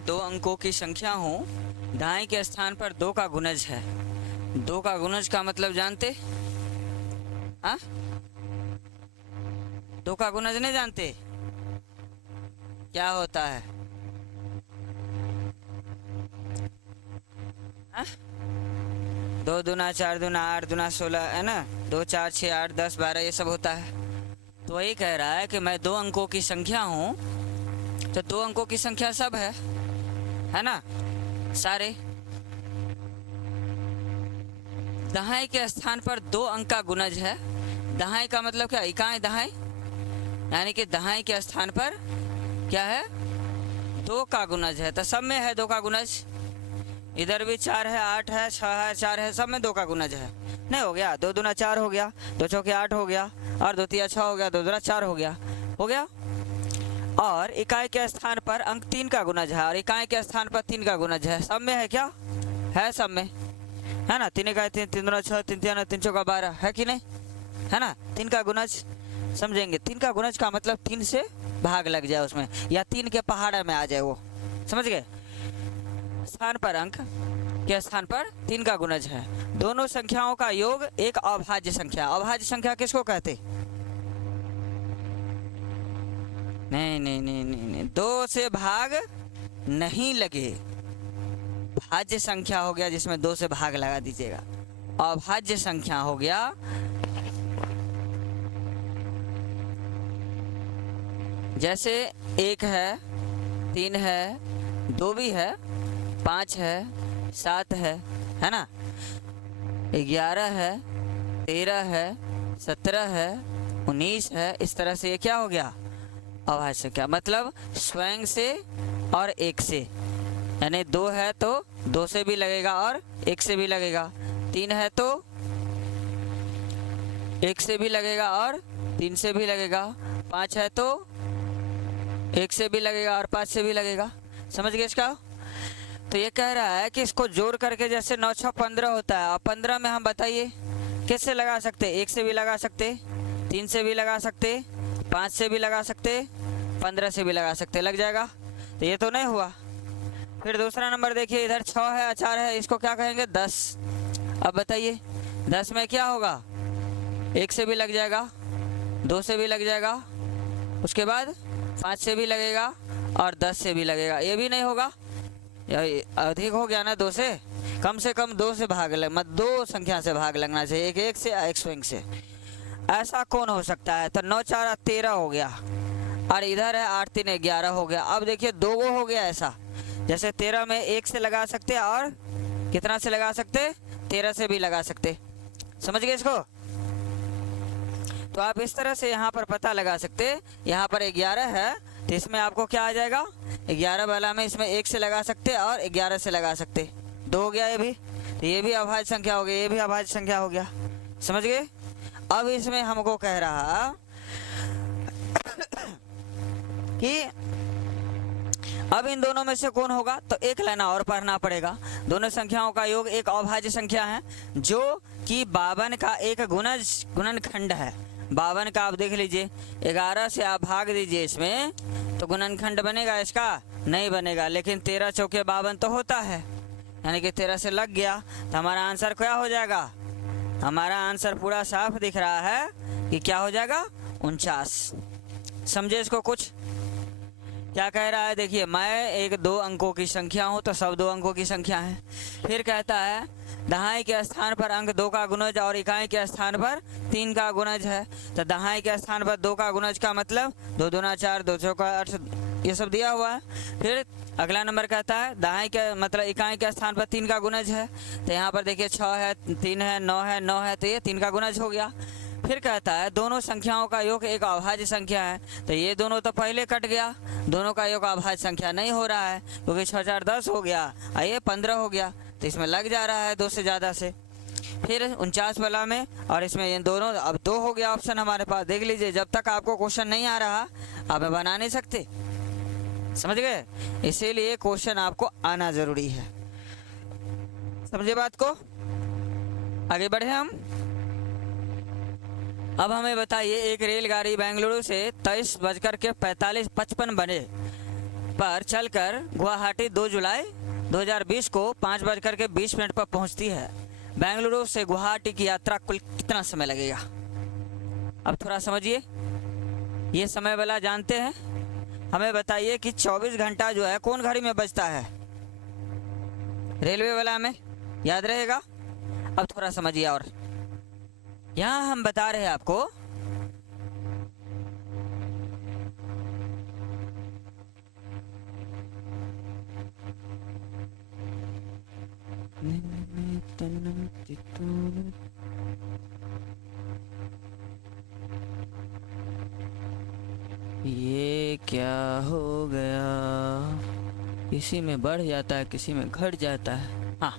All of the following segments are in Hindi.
मैं दो अंकों की संख्या हूँ, दाएं के स्थान पर दो का गुणज है। दो का गुणज का मतलब जानते? हाँ, दो का गुणज नहीं जानते क्या होता है? हाँ? दो दूना चार दूना आठ दूना 16 है ना, दो चार छः आठ 10 12 ये सब होता है। तो वही कह रहा है कि मैं दो अंकों की संख्या हूँ, तो दो अंकों की संख्या सब है ना, सारे। दहाई के स्थान पर दो अंक का गुणज है। दहाई का मतलब क्या? इकाई दहाई, यानी कि दहाई के स्थान पर क्या है? दो का गुणज है। तो सब में है दो का गुणज, इधर भी 4 है, 8 है, 6 है, 4 है, सब में दो का गुणज है। नहीं हो गया? दो दूना 4 हो गया, दो चौके 8 हो गया, और दो तिया 6 हो गया, दो दूना 4 हो गया, हो गया। और इकाई के स्थान पर अंक 3 का गुणज है, और इकाई के स्थान पर 3 का गुणज है। सब में है क्या? है सब में, है ना। 3 इकाई 3, 3 दूना 6, 3 तिया 9, 3 चौका 12, है कि नहीं? है ना। 3 का गुणज समझेंगे। 3 का गुणज का मतलब 3 से भाग लग जाए उसमें, या 3 के पहाड़ में आ जाए, वो समझ गए। स्थान पर अंक के स्थान पर 3 का गुणज है। दोनों संख्याओं का योग एक अभाज्य संख्या। अभाज्य संख्या किसको कहते? नहीं, दो से भाग नहीं लगे, भाज्य संख्या हो गया जिसमें दो से भाग लगा दीजिएगा। अभाज्य संख्या हो गया जैसे 1 है, 3 है, 2 भी है, 5 है, 7 है ना, 11 है, 13 है, 17 है, 19 है। इस तरह से ये क्या हो गया? अभाज्य संख्या। मतलब स्वयं से और एक से, यानी 2 है तो 2 से भी लगेगा और 1 से भी लगेगा। 3 है तो 1 से भी लगेगा और 3 से भी लगेगा। 5 है तो 1 से भी लगेगा और 5 से भी लगेगा। समझ गए इसका? तो ये कह रहा है कि इसको जोड़ करके जैसे 9 6 15 होता है, और 15 में हम बताइए कैसे लगा सकते? 1 से भी लगा सकते, 3 से भी लगा सकते, 5 से भी लगा सकते, 15 से भी लगा सकते, लग जाएगा। तो ये तो नहीं हुआ। फिर दूसरा नंबर देखिए, इधर 6 है, 4 है, इसको क्या कहेंगे? 10। अब बताइए 10 में क्या होगा? 1 से भी लग जाएगा, 2 से भी लग जाएगा, उसके बाद 5 से भी लगेगा और 10 से भी लगेगा। ये भी नहीं होगा, अधिक हो गया ना 2 से। कम 2 से भाग लग, मत 2 संख्या से भाग लगना चाहिए, एक 1 से, एक स्वयं से। ऐसा कौन हो सकता है? तो 9 4 13 हो गया, और इधर है 8 3 11 हो गया। अब देखिए 2 वो हो गया ऐसा, जैसे 13 में 1 से लगा सकते और कितना से लगा सकते? 13 से भी लगा सकते। समझ गए इसको? तो आप इस तरह से यहाँ पर पता लगा सकते। यहाँ पर 11 है तो इसमें आपको क्या आ जाएगा? 11 वाला में इसमें 1 से लगा सकते और 11 से लगा सकते। 2 हो गया ये भी, तो ये भी अभाज्य संख्या हो गई, ये भी अभाज्य संख्या हो गया। समझ गए? अब इसमें हमको कह रहा कि अब इन दोनों में से कौन होगा? तो एक लाइन और पढ़ना पड़ेगा। दोनों संख्याओं का योग एक अभाज्य संख्या है, जो कि 52 का एक गुणनखंड है। 52 का आप देख लीजिए, 11 से आप भाग दीजिए इसमें, तो गुणनखंड बनेगा इसका? नहीं बनेगा। लेकिन 13 चौके 52 तो होता है, यानी कि 13 से लग गया, तो हमारा आंसर क्या हो जाएगा? हमारा आंसर पूरा साफ दिख रहा है कि क्या हो जाएगा? 49। समझे इसको? कुछ क्या कह रहा है? देखिए, मैं एक 2 अंकों की संख्या हूँ, तो सब 2 अंकों की संख्या है। फिर कहता है दहाई के स्थान पर अंक 2 का गुणज और इकाई के स्थान पर 3 का गुणज है। तो दहाई के स्थान पर 2 का गुणज का मतलब 2 दूना 4, 2 चौका 8, ये सब दिया हुआ है। फिर अगला नंबर कहता है दहाई के मतलब इकाई के स्थान पर 3 का गुणज है। तो यहाँ पर देखिए 6 है, 3 है, 9 है, 9 है, तो ये 3 का गुणज हो गया। फिर कहता है दोनों संख्याओं का योग एक अभाज्य संख्या है। तो ये दोनों तो पहले कट गया, दोनों का योग अभाज्य संख्या नहीं हो रहा है, क्योंकि 6 4 10 हो गया और ये 15 हो गया, तो इसमें लग जा रहा है 2 से ज़्यादा से। फिर 49 वाला में, और इसमें ये दोनों, अब 2 हो गया ऑप्शन हमारे पास। देख लीजिए, जब तक आपको क्वेश्चन नहीं आ रहा आप बना नहीं सकते। समझ गए? इसीलिए क्वेश्चन आपको आना जरूरी है। समझे बात को? आगे बढ़े हम। अब हमें बताइए, एक रेलगाड़ी बेंगलुरु से 23:55 बजे पर चलकर गुवाहाटी 2 जुलाई 2020 को 5:20 पर पहुंचती है। बेंगलुरु से गुवाहाटी की यात्रा कुल कितना समय लगेगा? अब थोड़ा समझिए, ये समय वाला जानते हैं? हमें बताइए कि 24 घंटा जो है कौन घड़ी में बजता है? रेलवे वाला में याद रहेगा? अब थोड़ा समझिए। और यहाँ हम बता रहे हैं आपको ये क्या हो गया, किसी में बढ़ जाता है किसी में घट जाता है। हाँ,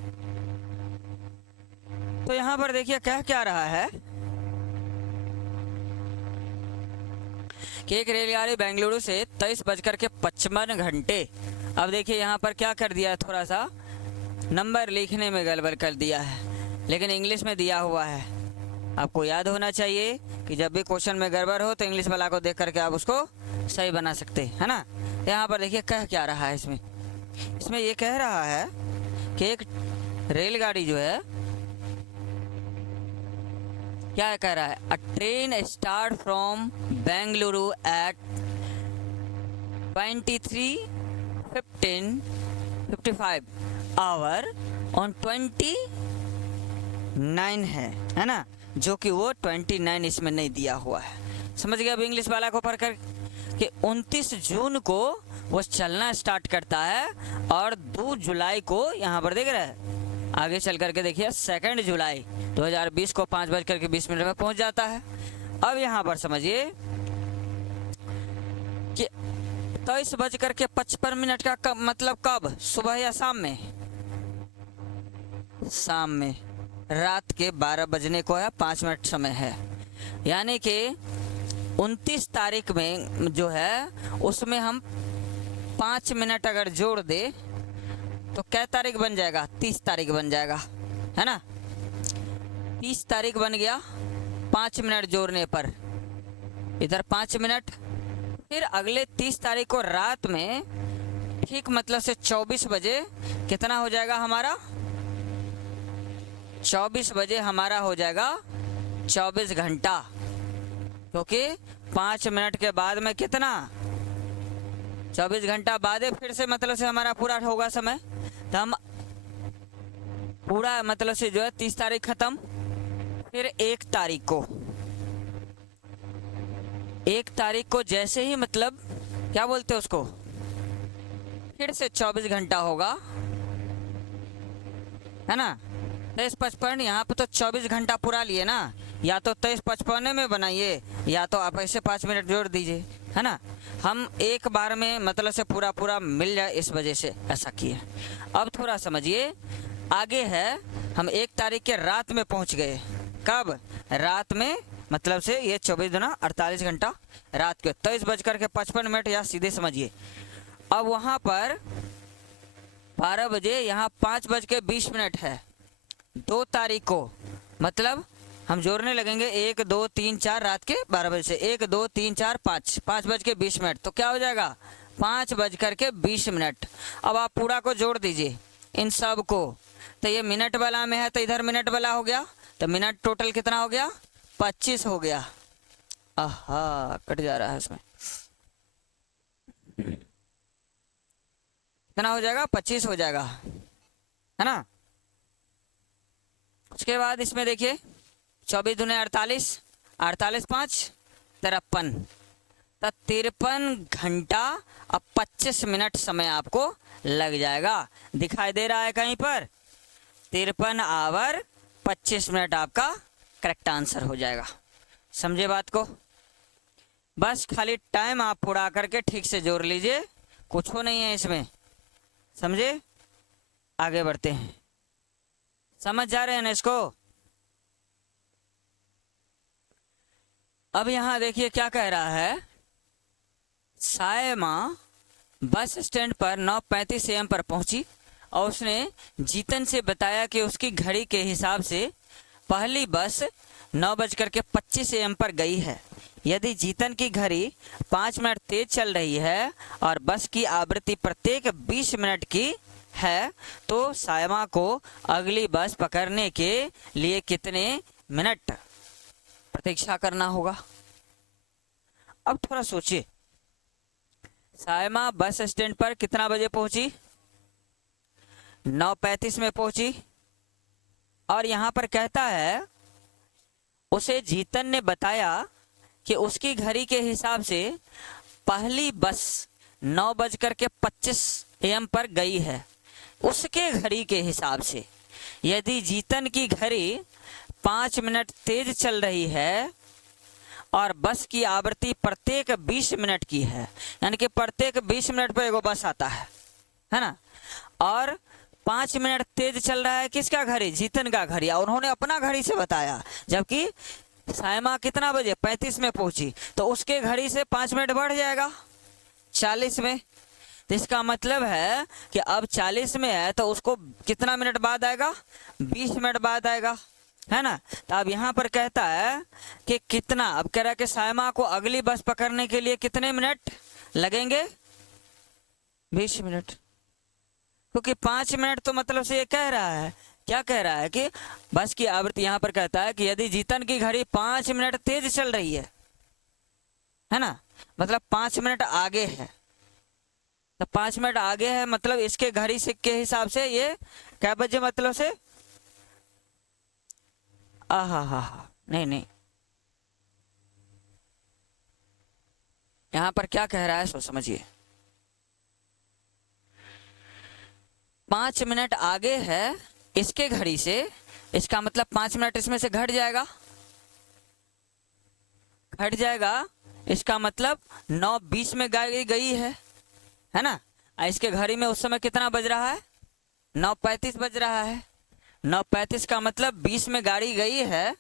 तो यहाँ पर देखिए कह क्या रहा है कि एक रेलगाड़ी बेंगलुरु से 23:55। अब देखिए यहाँ पर क्या कर दिया, थोड़ा सा नंबर लिखने में गड़बड़ कर दिया है, लेकिन इंग्लिश में दिया हुआ है। आपको याद होना चाहिए कि जब भी क्वेश्चन में गड़बड़ हो तो इंग्लिश वाला को देख करके आप उसको सही बना सकते हैं, है ना। यहाँ पर देखिए कह क्या रहा है इसमें ये कह रहा है कि एक रेलगाड़ी जो है क्या कह रहा है, a train start from Bengaluru at 23:55 hour on 29 है ना, जो कि वो 29 इसमें नहीं दिया हुआ है। समझ गया? अब इंग्लिश वाला को पढ़कर कि 29 जून को वो चलना स्टार्ट करता है और 2 जुलाई को यहाँ पर देख रहे हैं, आगे चल करके देखिए 2 जुलाई 2020 को 5:20 में पहुंच जाता है। अब यहाँ पर समझिए कि 23:55 का कब मतलब कब, सुबह या शाम में? शाम में, रात के 12 बजने को है, 5 मिनट समय है। यानी कि 29 तारीख में जो है उसमें हम 5 मिनट अगर जोड़ दे तो क्या तारीख बन जाएगा? 30 तारीख बन जाएगा, है ना। 30 तारीख बन गया 5 मिनट जोड़ने पर, इधर 5 मिनट। फिर अगले 30 तारीख को रात में ठीक मतलब से 24 बजे कितना हो जाएगा हमारा? 24 बजे हमारा हो जाएगा 24 घंटा, क्योंकि 5 मिनट के बाद में कितना, 24 घंटा बाद फिर से मतलब से हमारा पूरा होगा समय। तो हम पूरा मतलब से जो है 30 तारीख खत्म, फिर 1 तारीख को जैसे ही मतलब क्या बोलते हैं उसको, फिर से 24 घंटा होगा, है ना। 23:55 यहाँ पे तो 24 घंटा पूरा लिए ना, या तो 23:55 में बनाइए या तो आप ऐसे 5 मिनट जोड़ दीजिए, है ना। हम एक बार में मतलब से पूरा मिल जाए, इस वजह से ऐसा किए। अब थोड़ा समझिए, आगे है हम 1 तारीख के रात में पहुंच गए। कब? रात में, मतलब से ये 24 दुना 48 घंटा रात के 23:55 या सीधे समझिए। अब वहाँ पर 12 बजे, यहाँ 5:20 है 2 तारीख को, मतलब हम जोड़ने लगेंगे 1 2 3 4 रात के 12 बजे से 1 2 3 4 5 5:20, तो क्या हो जाएगा 5:20। अब आप पूरा को जोड़ दीजिए इन सब को, तो ये मिनट वाला में है तो इधर मिनट वाला हो गया, तो मिनट टोटल कितना हो गया? 25 हो गया। आहा, कट जा रहा है इसमें, कितना हो जाएगा? 25 हो जाएगा, है ना। उसके बाद इसमें देखिए 24 दूने 48, 48 5 53, तो 53 घंटा अब 25 मिनट समय आपको लग जाएगा। दिखाई दे रहा है कहीं पर? 53 आवर 25 मिनट आपका करेक्ट आंसर हो जाएगा। समझे बात को? बस खाली टाइम आप पूरा करके ठीक से जोड़ लीजिए, कुछ हो नहीं है इसमें। समझे? आगे बढ़ते हैं, समझ जा रहे हैं ना इसको? अब यहां देखिए क्या कह रहा है, सायमा बस स्टैंड पर 9:35 AM पर पहुंची और उसने जीतन से बताया कि उसकी घड़ी के हिसाब से पहली बस 9:25 AM पर गई है। यदि जीतन की घड़ी 5 मिनट तेज चल रही है और बस की आवृत्ति प्रत्येक 20 मिनट की है तो सायमा को अगली बस पकड़ने के लिए कितने मिनट प्रतीक्षा करना होगा। अब थोड़ा सोचिए, सायमा बस स्टैंड पर कितना बजे पहुंची? 9:35 में पहुंची। और यहां पर कहता है उसे जीतन ने बताया कि उसकी घड़ी के हिसाब से पहली बस 9:25 AM पर गई है। उसके घड़ी के हिसाब से यदि जीतन की घड़ी 5 मिनट तेज चल रही है और बस की आवृत्ति प्रत्येक 20 मिनट की है, यानी कि प्रत्येक 20 मिनट पर एगो बस आता है ना, और 5 मिनट तेज चल रहा है किसका घड़ी? जीतन का घड़ी। और उन्होंने अपना घड़ी से बताया, जबकि सायमा कितना बजे 35 में पहुंची, तो उसके घड़ी से 5 मिनट बढ़ जाएगा 40 में। तो इसका मतलब है कि अब 40 में है तो उसको कितना मिनट बाद आएगा? 20 मिनट बाद आएगा, है ना। तो अब यहाँ पर कहता है कि कितना, अब कह रहा है कि सायमा को अगली बस पकड़ने के लिए कितने मिनट लगेंगे? 20 मिनट। क्योंकि 5 मिनट तो मतलब से ये कह रहा है, क्या कह रहा है कि बस की आवृत्ति, यहाँ पर कहता है कि यदि जीतन की घड़ी 5 मिनट तेज चल रही है ना, मतलब 5 मिनट आगे है, तो 5 मिनट आगे है मतलब इसके घड़ी से के हिसाब से ये क्या बजे मतलब से नहीं, यहां पर क्या कह रहा है सो समझिए। 5 मिनट आगे है इसके घड़ी से, इसका मतलब 5 मिनट इसमें से घट जाएगा, इसका मतलब 9:20 में गाड़ी गई है ना। इसके घड़ी में उस समय कितना बज रहा है? 9:35 बज रहा है। 9:35 का मतलब 20 में गाड़ी गई है।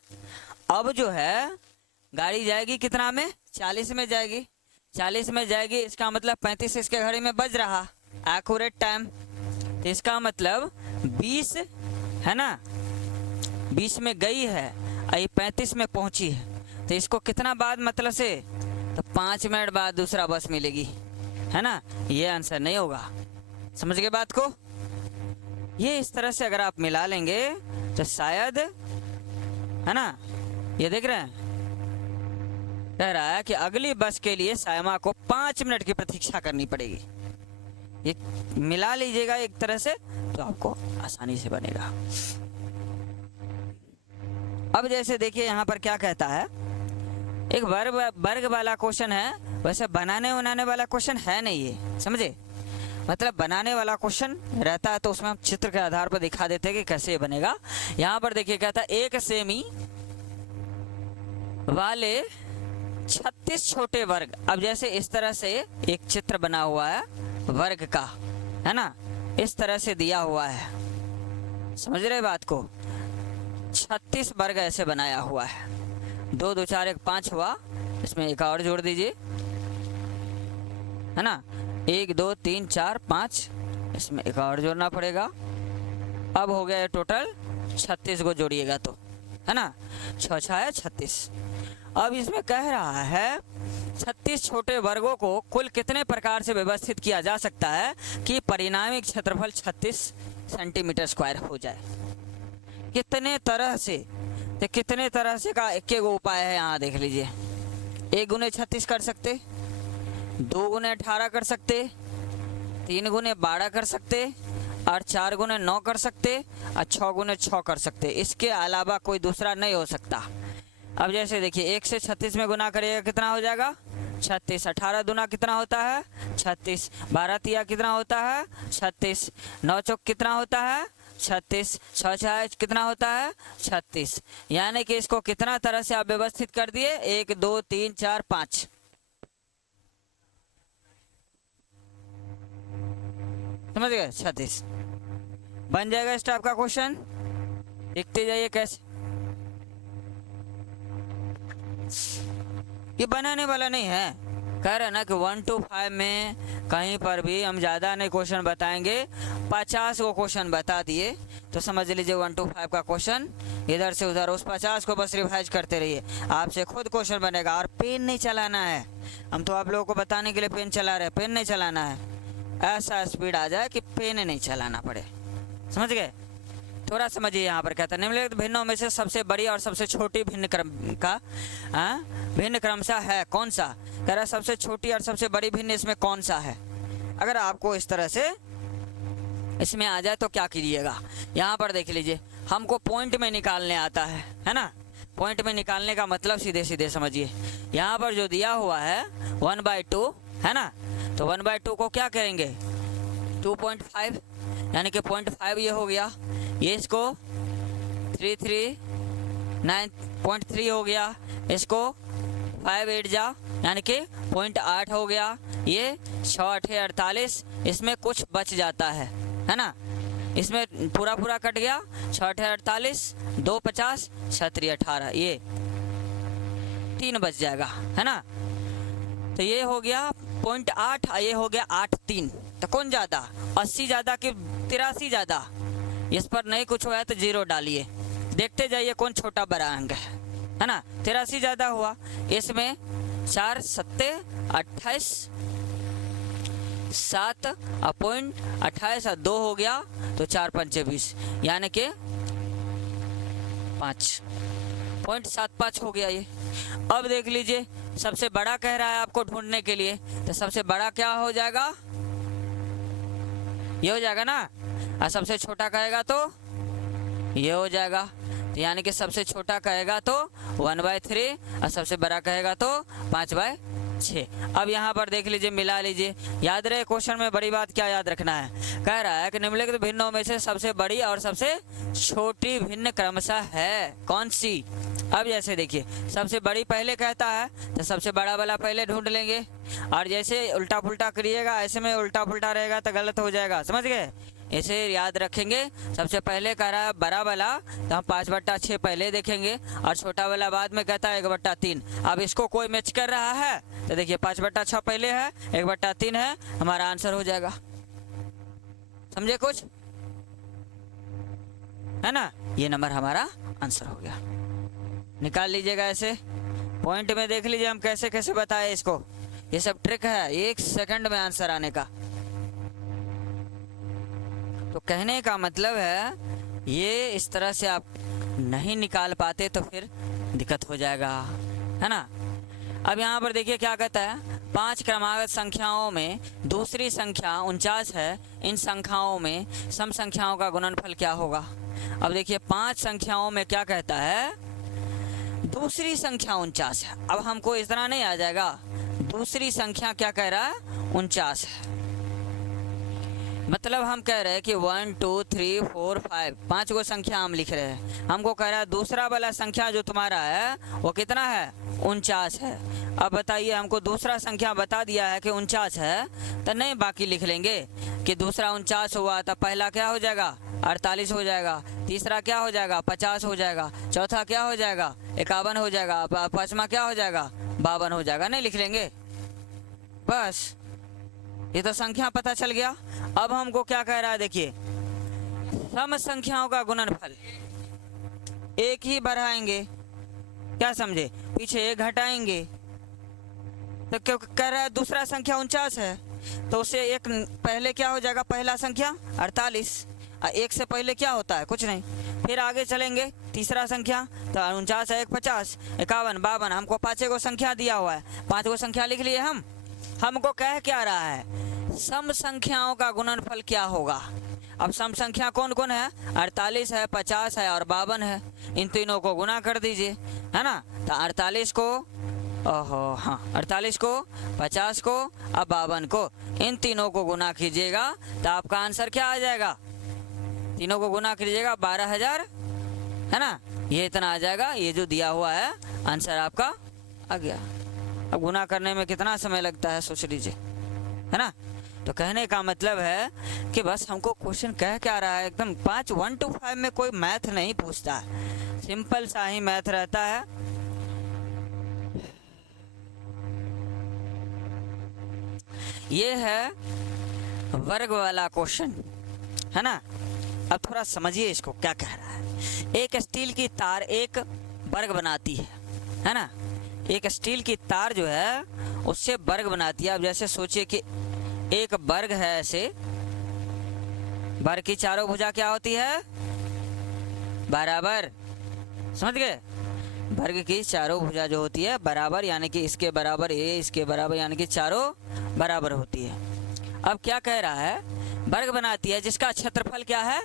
अब जो है गाड़ी जाएगी कितना में? 40 में जाएगी। 40 में जाएगी, इसका मतलब 35 इसके घड़ी में बज रहा, एक्यूरेट टाइम। तो इसका मतलब 20 है ना, 20 में गई है और ये 35 में पहुंची है, तो इसको कितना बाद मतलब से, तो 5 मिनट बाद दूसरा बस मिलेगी, है ना। ये आंसर नहीं होगा, समझ गए बात को। ये इस तरह से अगर आप मिला लेंगे तो शायद, है ना, ये देख रहे हैं, कह रहा है कि अगली बस के लिए सायमा को 5 मिनट की प्रतीक्षा करनी पड़ेगी। ये मिला लीजिएगा एक तरह से तो आपको आसानी से बनेगा। अब जैसे देखिए यहाँ पर क्या कहता है, एक वर्ग वाला क्वेश्चन है, वैसे बनाने बनाने वाला क्वेश्चन है नहीं ये, समझे। मतलब बनाने वाला क्वेश्चन रहता है तो उसमें हम चित्र के आधार पर दिखा देते हैं कि कैसे बनेगा। यहाँ पर देखिए कहता है 1 सेमी वाले 36 छोटे वर्ग। अब जैसे इस तरह से एक चित्र बना हुआ है वर्ग का, है ना, इस तरह से दिया हुआ है, समझ रहे बात को। 36 वर्ग ऐसे बनाया हुआ है, 2 2 4 1 5 हुआ, इसमें एक और जोड़ दीजिए, है ना, 1 2 3 4 5, इसमें एक और जोड़ना पड़ेगा। अब हो गया टोटल 36 को जोड़िएगा तो, है ना, 6 6 36। अब इसमें कह रहा है 36 छोटे वर्गों को कुल कितने प्रकार से व्यवस्थित किया जा सकता है कि परिणामी क्षेत्रफल 36 सेंटीमीटर स्क्वायर हो जाए। कितने तरह से, तो कितने तरह से का एक उपाय है, यहाँ देख लीजिए। 1 गुने 36 कर सकते, 2 गुने 18 कर सकते, 3 गुने 12 कर सकते, और 4 गुने 9 कर सकते, और 6 गुने 6 कर सकते। इसके अलावा कोई दूसरा नहीं हो सकता। अब जैसे देखिए 1 से 36 में गुना करिएगा कितना हो जाएगा? 36। 18 दूना कितना होता है? 36। 12 तिया कितना होता है? 36। 9 चौक कितना होता है? 36। 6 6 कितना होता है? 36। यानी कि इसको कितना तरह से आप व्यवस्थित कर दिए? 1 2 3 4 5। समझ गए? 36 बन जाएगा इस टाइप का क्वेश्चन। देखते जाइए कैसे। ये बनाने वाला नहीं है, कह रहे ना कि 1 to 5 में कहीं पर भी हम ज़्यादा नहीं क्वेश्चन बताएंगे, 50 को क्वेश्चन बता दिए तो समझ लीजिए 1 to 5 का क्वेश्चन इधर से उधर, उस 50 को बस रिवाइज करते रहिए, आपसे खुद क्वेश्चन बनेगा। और पेन नहीं चलाना है, हम तो आप लोगों को बताने के लिए पेन चला रहे हैं, पेन नहीं चलाना है, ऐसा स्पीड आ जाए कि पेन नहीं चलाना पड़े, समझ गए। थोड़ा समझिए, यहाँ पर कहता है निम्नलिखित भिन्नों में से सबसे बड़ी और सबसे छोटी भिन्न क्रम का भिन्न क्रमशः है कौन सा। कह रहा है सबसे छोटी और सबसे बड़ी भिन्न इसमें कौन सा है। अगर आपको इस तरह से इसमें आ जाए तो क्या कीजिएगा, यहाँ पर देख लीजिए, हमको पॉइंट में निकालने आता है ना। पॉइंट में निकालने का मतलब सीधे सीधे समझिए, यहाँ पर जो दिया हुआ है 1/2 है ना, तो 1/2 को क्या करेंगे 2.5, यानी कि 0.5 ये हो गया, ये इसको 339.3 हो गया, इसको 5 8 जा यानी कि 0.8 हो गया, ये 6 8 48, इसमें कुछ बच जाता है ना, इसमें पूरा पूरा कट गया, 6 8 48, 2 50, 6 3 18, ये 3 बच जाएगा है ना। तो ये हो गया 0.8, ये हो गया 8 3, तो कौन ज़्यादा 80 ज़्यादा कि 83 ज़्यादा। इस पर नहीं कुछ हुआ तो 0 डालिए, देखते जाइए कौन छोटा बड़ा अंक है ना। 83 ज़्यादा हुआ, इसमें 4 7 28, 7 .28 और 2 हो गया, तो 4 5 20, यानी कि 5.75 हो गया ये। अब देख लीजिए सबसे बड़ा कह रहा है आपको ढूंढने के लिए, तो सबसे बड़ा क्या हो जाएगा, ये हो जाएगा ना, और सबसे छोटा कहेगा तो ये हो जाएगा, तो यानी कि सबसे छोटा कहेगा तो 1/3 और सबसे बड़ा कहेगा तो 5/6। अब यहाँ पर देख लीजिए, मिला लीजिए, याद रहे क्वेश्चन में बड़ी बात क्या याद रखना है, कह रहा है कि निम्नलिखित भिन्नों में से सबसे बड़ी और सबसे छोटी भिन्न क्रमशः है कौन सी। अब जैसे देखिए सबसे बड़ी पहले कहता है तो सबसे बड़ा वाला पहले ढूंढ लेंगे, और जैसे उल्टा पुल्टा करिएगा, ऐसे में उल्टा पुल्टा रहेगा तो गलत हो जाएगा, समझ गए। इसे याद रखेंगे, सबसे पहले कह रहा है बड़ा वाला, तो हम 5/6 पहले देखेंगे, और छोटा वाला बाद में कहता है 1/3। अब इसको कोई मैच कर रहा है तो देखिए 5/6 पहले है, 1/3 है, हमारा आंसर हो जाएगा, समझे कुछ है ना। ये नंबर हमारा आंसर हो गया, निकाल लीजिएगा ऐसे। पॉइंट में देख लीजिए हम कैसे कैसे बताए इसको, ये सब ट्रिक है 1 सेकंड में आंसर आने का। तो कहने का मतलब है ये इस तरह से आप नहीं निकाल पाते तो फिर दिक्कत हो जाएगा है ना। अब यहाँ पर देखिए क्या कहता है, 5 क्रमागत संख्याओं में दूसरी संख्या 49 है, इन संख्याओं में सम संख्याओं का गुणनफल क्या होगा। अब देखिए 5 संख्याओं में क्या कहता है, दूसरी संख्या 49 है। अब हमको इस तरह नहीं आ जाएगा, दूसरी संख्या क्या कह रहा है 49 है, मतलब हम कह रहे हैं कि 1 2 3 4 5 5 को संख्या हम लिख रहे हैं, हमको कह रहा है दूसरा वाला संख्या जो तुम्हारा है वो कितना है 49 है। अब बताइए, हमको दूसरा संख्या बता दिया है कि 49 है, तो नहीं बाकी लिख लेंगे कि दूसरा 49 हुआ तो पहला क्या हो जाएगा 48 हो जाएगा, तीसरा क्या हो जाएगा 50 हो जाएगा, चौथा क्या हो जाएगा 51 हो जाएगा, पांचवा क्या हो जाएगा 52 हो जाएगा, नहीं लिख लेंगे बस। ये तो संख्या पता चल गया। अब हमको क्या कह रहा है, देखिए सम संख्याओं का गुणनफल एक ही बढ़ाएंगे, क्या समझे, पीछे एक घटाएंगे, तो क्यों कह रहा है दूसरा संख्या 49 है, तो उसे एक पहले क्या हो जाएगा, पहला संख्या 48, एक से पहले क्या होता है कुछ नहीं, फिर आगे चलेंगे तीसरा संख्या, तो 49 है 1 50 51 52, हमको 5 को संख्या दिया हुआ है, 5 को संख्या लिख लिए हम। हमको कह क्या रहा है, सम संख्याओं का गुणनफल क्या होगा। अब सम संख्या कौन कौन है, 48 है 50 है और 52 है, इन तीनों को गुना कर दीजिए है ना। तो 48 को 48 को 50 को और 52 को, इन तीनों को गुना कीजिएगा तो आपका आंसर क्या आ जाएगा, तीनों को गुना कीजिएगा 12,000 है ना, ये इतना आ जाएगा। ये जो दिया हुआ है आंसर आपका आ गया। अब गुना करने में कितना समय लगता है सोच लीजिए है ना। तो कहने का मतलब है कि बस हमको क्वेश्चन कह क्या रहा है, एकदम 1 to 5 में कोई मैथ नहीं पूछता है, सिंपल सा ही मैथ रहता है। ये है वर्ग वाला क्वेश्चन, है ना। अब थोड़ा समझिए इसको क्या कह रहा है। एक स्टील की तार एक वर्ग बनाती है ना। एक स्टील की तार जो है उससे वर्ग बनाती है। अब जैसे सोचिए कि एक वर्ग है, ऐसे वर्ग की चारों भुजा क्या होती है? बराबर। समझ गए? वर्ग की चारों भुजा जो होती है बराबर, यानी कि इसके बराबर ये, इसके बराबर, यानी कि चारों बराबर होती है। अब क्या कह रहा है? वर्ग बनाती है जिसका क्षेत्रफल क्या है?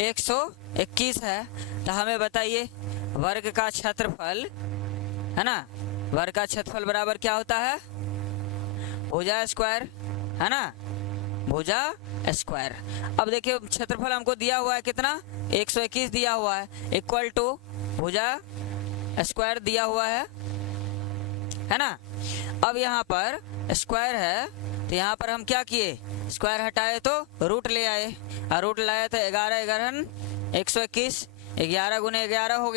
121 है। तो हमें बताइए वर्ग का क्षेत्रफल, है ना, वर्ग का क्षेत्रफल बराबर क्या होता है? भुजा स्क्वायर, है ना, भुजा स्क्वायर। अब देखिए क्षेत्रफल हमको दिया हुआ है कितना? 121 दिया हुआ है, इक्वल टू भुजा स्क्वायर दिया हुआ है ना। अब यहाँ पर स्क्वायर है तो यहाँ पर हम क्या किए? स्क्वायर हटाए तो रूट ले आए, और रूट लाए तो 11 11 121, 11 गुने 11 हो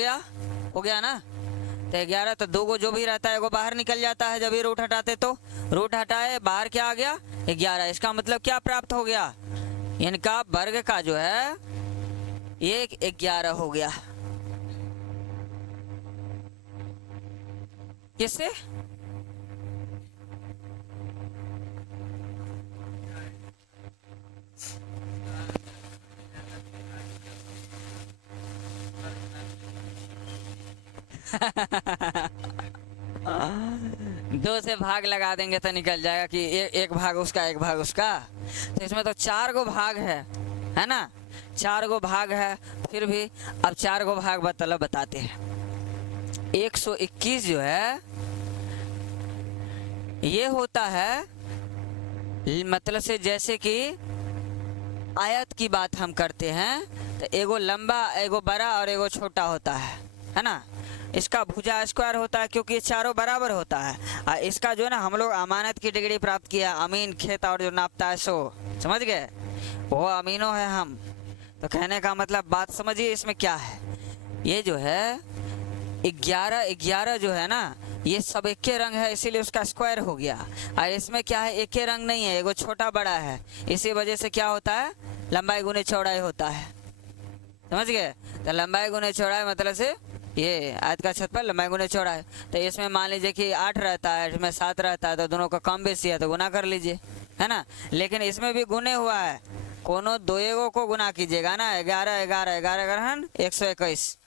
गया ना। तो 11 तो दो को जो भी रहता है वो बाहर निकल जाता है जब ये रूट हटाते, तो रूट हटाए बाहर क्या आ गया? 11। इसका मतलब क्या प्राप्त हो गया? इनका वर्ग का जो है ये 11 हो गया। किससे? दो से भाग लगा देंगे तो निकल जाएगा कि एक भाग उसका, एक भाग उसका। तो इसमें तो 4 गो भाग है ना, 4 गो भाग है। फिर भी अब 4 गो भाग बताते हैं। 121 जो है ये होता है, मतलब से जैसे कि आयत की बात हम करते हैं तो एगो लंबा, एगो बड़ा और एगो छोटा होता है ना। इसका भुजा स्क्वायर होता है क्योंकि ये चारों बराबर होता है। और इसका जो है ना, हम लोग अमानत की डिग्री प्राप्त किया, अमीन खेत और जो नापता है सो, समझ गए, वो अमीनो है हम। तो कहने का मतलब बात समझिए इसमें क्या है। ये जो है 11 जो है ना, ये सब एक के रंग है इसीलिए उसका स्क्वायर हो गया। और इसमें क्या है, एक के रंग नहीं है, एगो छोटा बड़ा है, इसी वजह से क्या होता है? लंबाई गुने चौड़ाई होता है। समझ गए? तो लंबाई गुने चौड़ाई मतलब से ये आयत का क्षेत्रफल लंबाई गुने चौड़ाई। तो इसमें मान लीजिए कि 8 रहता है, इसमें 7 रहता है, तो दोनों का कम बेसी है तो गुना कर लीजिए, है ना। लेकिन इसमें भी गुने हुआ है, कोनो दो एगो को गुना कीजिएगा ना, 11 11 11 ग्रहण 121,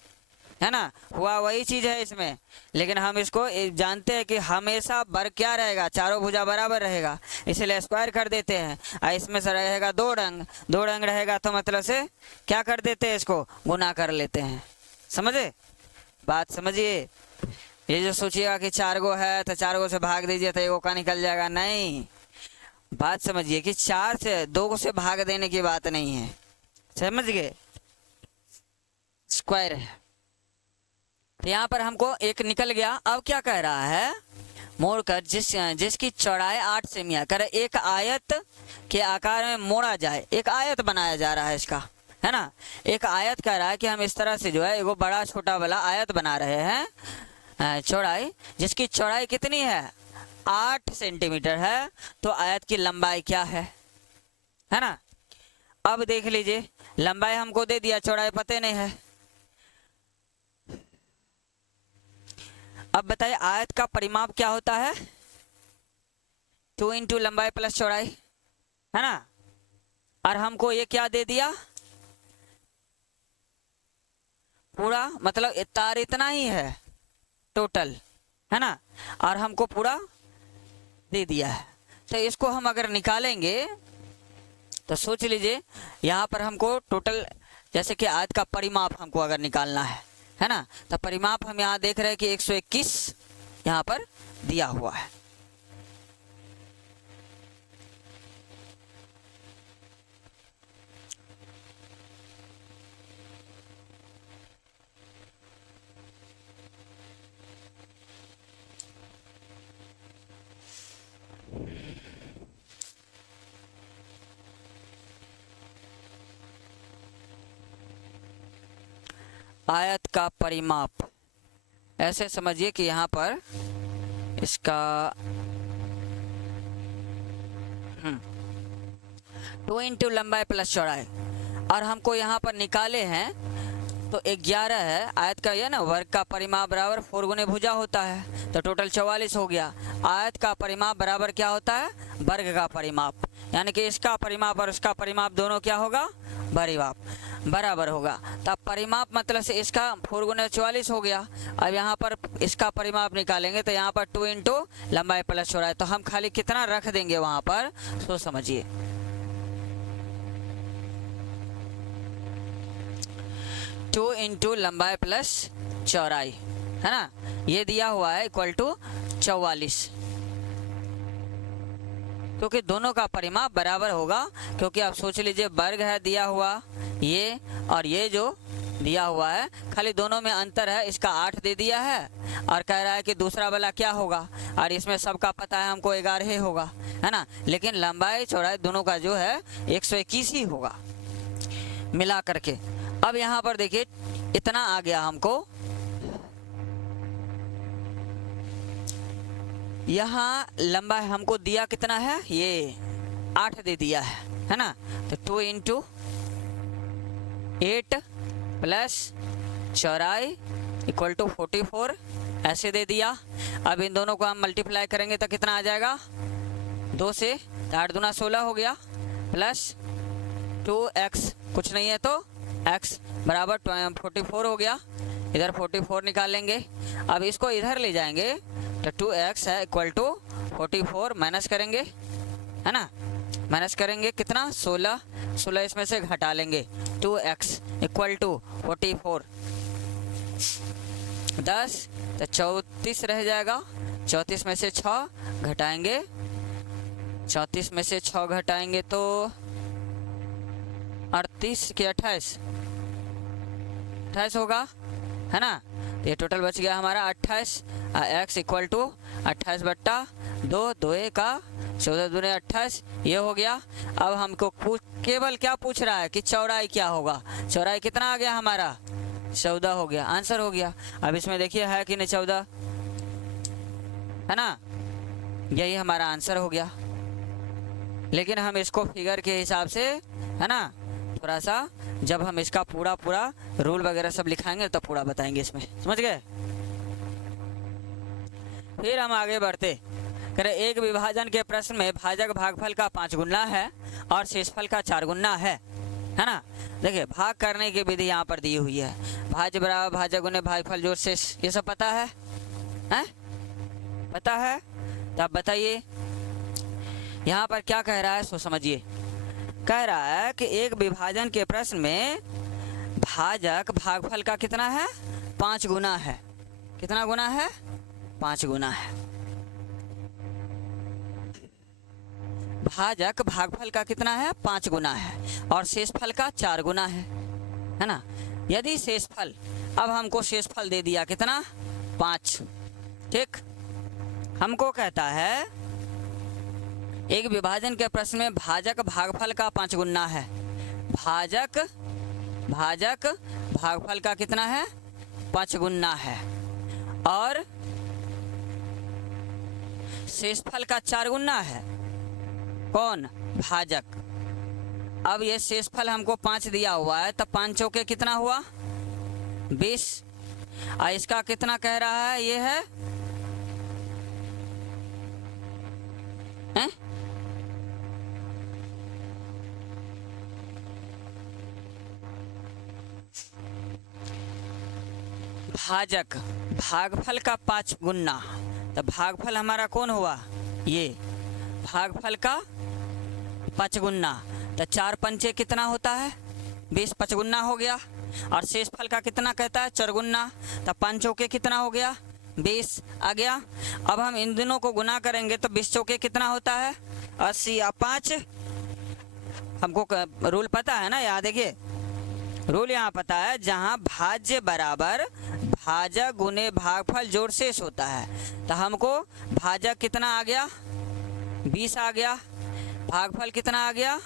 है ना, हुआ वही चीज है इसमें। लेकिन हम इसको जानते हैं कि हमेशा वर्ग क्या रहेगा? चारों भुजा बराबर रहेगा, इसलिए स्क्वायर कर देते हैं। और इसमें से रहेगा दो रंग रहेगा तो मतलब से क्या कर देते हैं? इसको गुना कर लेते हैं। समझे बात? समझिए। ये जो सोचिएगा कि 4 गो है तो 4 गो से भाग दीजिए तो एगो का निकल जाएगा, नहीं। बात समझिए कि 4 से 2 गो से भाग देने की बात नहीं है, समझ गए? स्क्वायर है। यहाँ पर हमको एक निकल गया। अब क्या कह रहा है? मोड़कर जिसकी चौड़ाई 8 सेमी है, कर एक आयत के आकार में मोड़ा जाए। एक आयत बनाया जा रहा है इसका, है ना। एक आयत कह रहा है कि हम इस तरह से जो है एगो बड़ा छोटा वाला आयत बना रहे हैं, चौड़ाई, जिसकी चौड़ाई कितनी है? 8 सेंटीमीटर है। तो आयत की लंबाई क्या है ना। अब देख लीजिए, लंबाई हमको दे दिया, चौड़ाई पते नहीं है। अब बताइए आयत का परिमाप क्या होता है? 2 इंटू लंबाई प्लस चौड़ाई, है ना। और हमको ये क्या दे दिया? पूरा, मतलब तार इतना ही है टोटल, है ना, और हमको पूरा दे दिया है। तो इसको हम अगर निकालेंगे तो सोच लीजिए यहाँ पर हमको टोटल, जैसे कि आयत का परिमाप हमको अगर निकालना है ना, तो परिमाप हम यहाँ देख रहे हैं कि 121 यहाँ पर दिया हुआ है। आयत का परिमाप ऐसे समझिए कि यहाँ पर इसका 2 इंटू लंबाई प्लस चौड़ाई, और हमको यहाँ पर निकाले हैं तो 11 है। आयत का यह ना वर्ग का परिमाप बराबर 4 गुने भुजा होता है, तो टोटल 44 हो गया। आयत का परिमाप बराबर क्या होता है? वर्ग का परिमाप, यानी कि इसका परिमाप और उसका परिमाप दोनों क्या होगा? परिमाप बराबर होगा। तब परिमाप मतलब से इसका 4 गुने 44 हो गया। अब यहाँ पर इसका परिमाप निकालेंगे तो यहाँ पर 2 इंटू लंबाई प्लस चौड़ाई, तो हम खाली कितना रख देंगे वहाँ पर, सो समझिए। 2 इंटू लंबाई प्लस चौड़ाई है ना, ये दिया हुआ है इक्वल टू 44, क्योंकि दोनों का परिमाप बराबर होगा। क्योंकि आप सोच लीजिए वर्ग है दिया हुआ ये, और ये जो दिया हुआ है, खाली दोनों में अंतर है, इसका 8 दे दिया है और कह रहा है कि दूसरा वाला क्या होगा, और इसमें सबका पता है हमको 11 होगा, है ना। लेकिन लंबाई चौड़ाई दोनों का जो है 121 ही होगा मिला करके। अब यहाँ पर देखिए इतना आ गया हमको, यहाँ लंबाई हमको दिया कितना है, ये 8 दे दिया है ना। तो 2 इंटू 8 प्लस चौड़ाई इक्वल टू 44 ऐसे दे दिया। अब इन दोनों को हम मल्टीप्लाई करेंगे तो कितना आ जाएगा? 2 से 8 दूना 16 हो गया, प्लस 2x कुछ नहीं है तो x बराबर 44 हो गया। इधर 44 निकालेंगे, अब इसको इधर ले जाएंगे तो 2x है इक्वल टू 44 माइनस करेंगे, है ना। माइनस करेंगे कितना? 16 इसमें से घटा लेंगे, 2x इक्वल टू 44 10 तो 34 रह जाएगा। 34 में से 6 घटाएंगे, 34 में से 6 घटाएंगे तो 38 के 28 होगा, है ना। ये टोटल बच गया हमारा 28, x इक्वल टू 28 बट्टा 2, 2 का 14 दूने 28, ये हो गया। अब हमको केवल क्या पूछ रहा है कि चौड़ाई क्या होगा। चौड़ाई कितना आ गया हमारा? 14 हो गया, आंसर हो गया। अब इसमें देखिए है कि नहीं 14, है ना, यही हमारा आंसर हो गया। लेकिन हम इसको फिगर के हिसाब से, है ना, थोड़ा सा जब हम इसका पूरा रूल वगैरह सब लिखाएंगे तो पूरा बताएंगे इसमें, समझ गए। फिर हम आगे बढ़ते करें। एक विभाजन के प्रश्न में भाजक भागफल का 5 गुना है और शेषफल का 4 गुना है ना। देखिए भाग करने की विधि यहाँ पर दी हुई है। भाज्य बराबर भाजक गुने भागफल जोड़ शेष, ये सब पता है? पता है तो आप बताइए यहाँ पर क्या कह रहा है, सो समझिए। कह रहा है कि एक विभाजन के प्रश्न में भाजक भागफल का कितना है? 5 गुना है। कितना गुना है? 5 गुना है। भाजक भागफल का कितना है? 5 गुना है, और शेषफल का 4 गुना है ना। यदि शेषफल, अब हमको शेषफल दे दिया कितना? 5, ठीक। हमको कहता है एक विभाजन के प्रश्न में भाजक भागफल का 5 गुना है। भाजक भागफल का कितना है? 5 गुना है, और शेषफल का 4 गुना है। कौन? भाजक। अब ये शेषफल हमको 5 दिया हुआ है, तब 5 चौके कितना हुआ? 20। और इसका कितना कह रहा है? ये है भाजक भागफल का 5 गुना, तो भागफल हमारा कौन हुआ? ये भागफल का 5 गुना, तो 4 पंचे कितना होता है? 20, 5 गुना हो गया। और शेषफल का कितना कहता है? 4 गुना, तो 5 चौके कितना हो गया? 20 आ गया। अब हम इन दोनों को गुना करेंगे तो 20 चौके कितना होता है? 80 और 5, हमको रूल पता है ना, यहाँ देखिए रूल यहाँ पता है, जहाँ भाज्य बराबर भाजक गुने भागफल जोड़ शेष होता है। तो हमको भाजक कितना आ गया? 20 आ गया। भागफल कितना आ गया?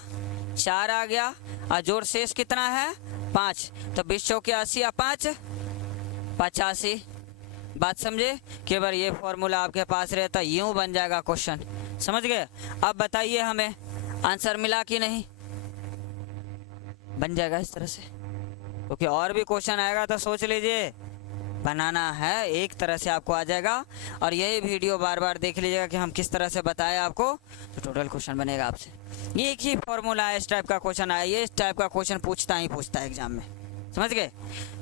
4 आ गया, और जोड़ शेष कितना है? 5। तो 20 चौके 80 या 5 85। बात समझे? केवल ये फॉर्मूला आपके पास रहता यूं बन जाएगा क्वेश्चन, समझ गए। अब बताइए हमें आंसर मिला कि नहीं? बन जाएगा इस तरह से, क्योंकि और भी क्वेश्चन आएगा तो सोच लीजिए बनाना है, एक तरह से आपको आ जाएगा। और यही वीडियो बार बार देख लीजिएगा कि हम किस तरह से बताए आपको, तो टोटल क्वेश्चन बनेगा आपसे। ये एक ही फॉर्मूला है, इस टाइप का क्वेश्चन आया, ये इस टाइप का क्वेश्चन पूछता है एग्जाम में, समझ गए?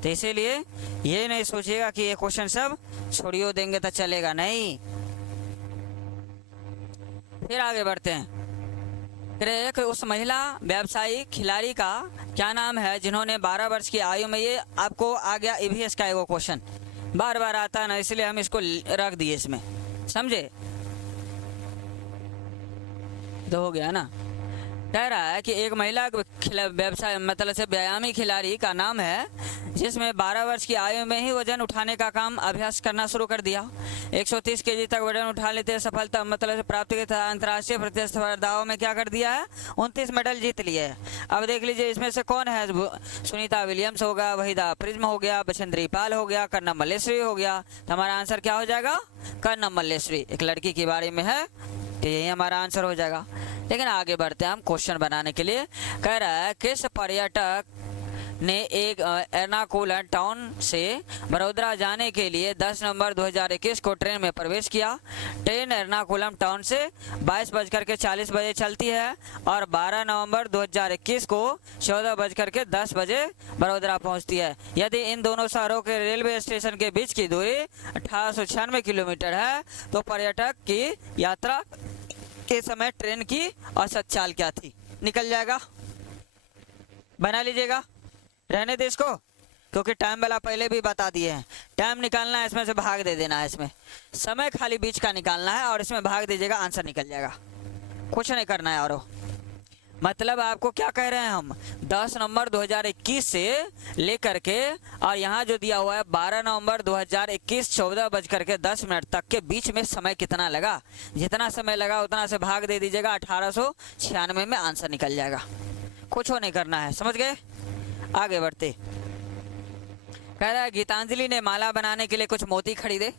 तो इसीलिए ये नहीं सोचिएगा कि ये क्वेश्चन सब छोड़ियो देंगे तो चलेगा, नहीं। फिर आगे बढ़ते हैं। फिर एक उस महिला व्यवसायी खिलाड़ी का क्या नाम है जिन्होंने 12 वर्ष की आयु में, ये आपको आ गया ईवीएस का एगो क्वेश्चन, बार बार आता है ना, इसलिए हम इसको रख दिए इसमें, समझे? तो हो गया ना। कह रहा है कि एक महिला व्यवसाय मतलब से व्यायामी खिलाड़ी का नाम है जिसमें 12 वर्ष की आयु में ही वजन उठाने का काम अभ्यास करना शुरू कर दिया। 130 केजी तक वजन उठा लेते हैं, सफलता मतलब से प्राप्त की अंतर्राष्ट्रीय प्रतिस्पर्धाओं में क्या कर दिया है, 29 मेडल जीत लिए है। अब देख लीजिए इसमें से कौन है, सुनीता विलियम्स होगा, वहीदा प्रिज्म हो गया, बचेंद्री पाल हो गया, कर्नम मल्लेश्वरी हो गया। तो हमारा आंसर क्या हो जाएगा, कर्नम मल्लेश्वरी, एक लड़की के बारे में है, तो यही हमारा आंसर हो जाएगा। लेकिन आगे बढ़ते हैं हम क्वेश्चन बनाने के लिए। कह रहा है किस पर्यटक ने एक एर्नाकुलम टाउन से बड़ौदा जाने के लिए 10 नवंबर 2021 को ट्रेन में प्रवेश किया। ट्रेन एर्नाकुलम टाउन से 22:40 बजे चलती है और 12 नवंबर 2021 को 14:10 बजे बड़ौदा पहुंचती है। यदि इन दोनों शहरों के रेलवे स्टेशन के बीच की दूरी 1896 किलोमीटर है तो पर्यटक की यात्रा के समय ट्रेन की औसत चाल क्या थी? निकल जाएगा, बना लीजिएगा, रहने दे इसको, क्योंकि टाइम वाला पहले भी बता दिए हैं। टाइम निकालना है, इसमें से भाग दे देना है, इसमें समय खाली बीच का निकालना है और इसमें भाग दीजिएगा, आंसर निकल जाएगा, कुछ नहीं करना है। और मतलब आपको क्या कह रहे हैं हम, 10 नवंबर 2021 से लेकर के और यहाँ जो दिया हुआ है 12 नवंबर 2021 14:10 तक के बीच में समय कितना लगा, जितना समय लगा उतना से भाग दे दीजिएगा, 1896 में आंसर निकल जाएगा, कुछ नहीं करना है, समझ गए? आगे बढ़ते। कह रहा है गीतांजलि ने माला बनाने के लिए कुछ मोती खरीदे।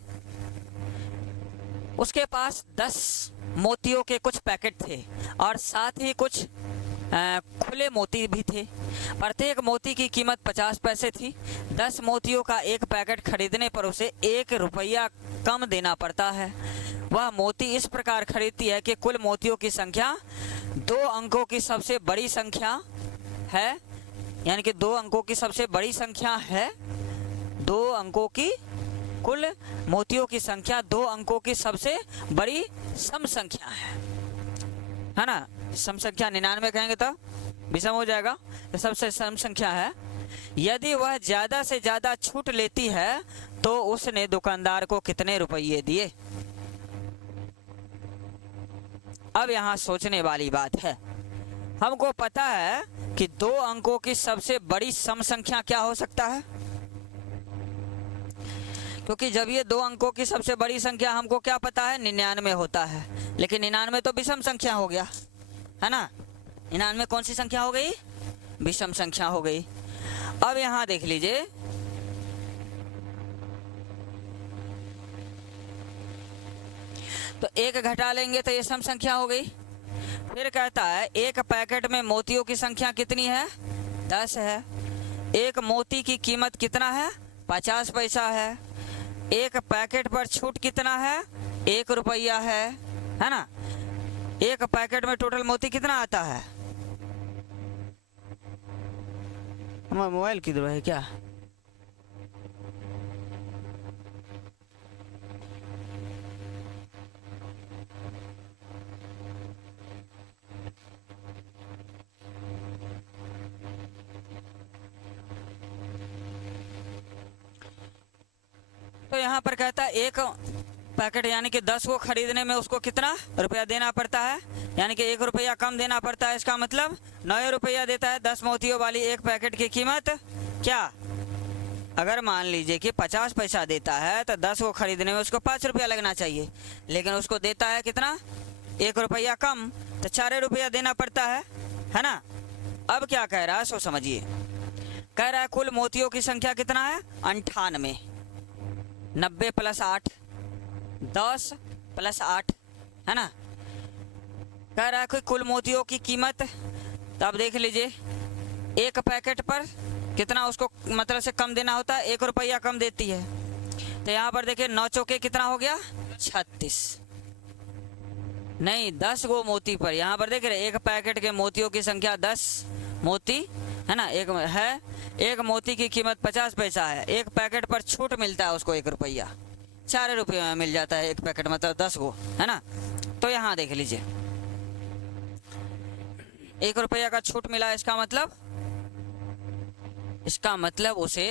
उसके पास 10 मोतियों के कुछ पैकेट थे और साथ ही कुछ खुले मोती भी थे। प्रत्येक मोती की कीमत 50 पैसे थी। 10 मोतियों का एक पैकेट खरीदने पर उसे 1 रुपया कम देना पड़ता है। वह मोती इस प्रकार खरीदती है कि कुल मोतियों की संख्या 2 अंकों की सबसे बड़ी संख्या है, यानी कि 2 अंकों की सबसे बड़ी संख्या है, 2 अंकों की कुल मोतियों की संख्या 2 अंकों की सबसे बड़ी सम संख्या है ना। सम संख्या 99 कहेंगे तो विषम हो जाएगा, तो सबसे सम संख्या है। यदि वह ज्यादा से ज्यादा छूट लेती है तो उसने दुकानदार को कितने रुपये दिए? अब यहाँ सोचने वाली बात है। हमको पता है कि 2 अंकों की सबसे बड़ी सम संख्या क्या हो सकता है, क्योंकि जब ये 2 अंकों की सबसे बड़ी संख्या हमको क्या पता है 99 होता है, लेकिन 99 तो विषम संख्या हो गया है ना। 99 कौन सी संख्या हो गई? विषम संख्या हो गई। अब यहां देख लीजिए, तो 1 घटा लेंगे तो ये सम संख्या हो गई। फिर कहता है एक पैकेट में मोतियों की संख्या कितनी है? 10 है। एक मोती की कीमत कितना है? 50 पैसा है। एक पैकेट पर छूट कितना है? 1 रुपया है ना। एक पैकेट में टोटल मोती कितना आता है? हमारा मोबाइल किधर है क्या? तो यहाँ पर कहता है एक पैकेट यानी कि 10 को खरीदने में उसको कितना रुपया देना पड़ता है, यानी कि 1 रुपया कम देना पड़ता है। इसका मतलब 9 रुपया देता है 10 मोतियों वाली एक पैकेट की कीमत। क्या अगर मान लीजिए कि 50 पैसा देता है तो 10 को खरीदने में उसको 5 रुपया लगना चाहिए, लेकिन उसको देता है कितना? 1 रुपया कम, तो 4 रुपया देना पड़ता है ना। अब क्या कह रहा है सो समझिए। कह रहा है कुल मोतियों की संख्या कितना है? 98। 90 + 8 10 + 8 है ना। कह रहा है कि कुल मोतियों की कीमत, तो अब देख लीजिए एक पैकेट पर कितना उसको मतलब से कम देना होता है, 1 रुपया कम देती है। तो यहाँ पर देखिए 9 चौके कितना हो गया 36, नहीं 10 गो मोती पर। यहाँ पर देख रहे एक पैकेट के मोतियों की संख्या 10 मोती है ना, एक मोती की कीमत 50 पैसा है। एक पैकेट पर छूट मिलता है उसको 1 रुपया, 4 रुपये में मिल जाता है एक पैकेट, मतलब 10 गो है ना। तो यहाँ देख लीजिए 1 रुपया का छूट मिला, इसका मतलब उसे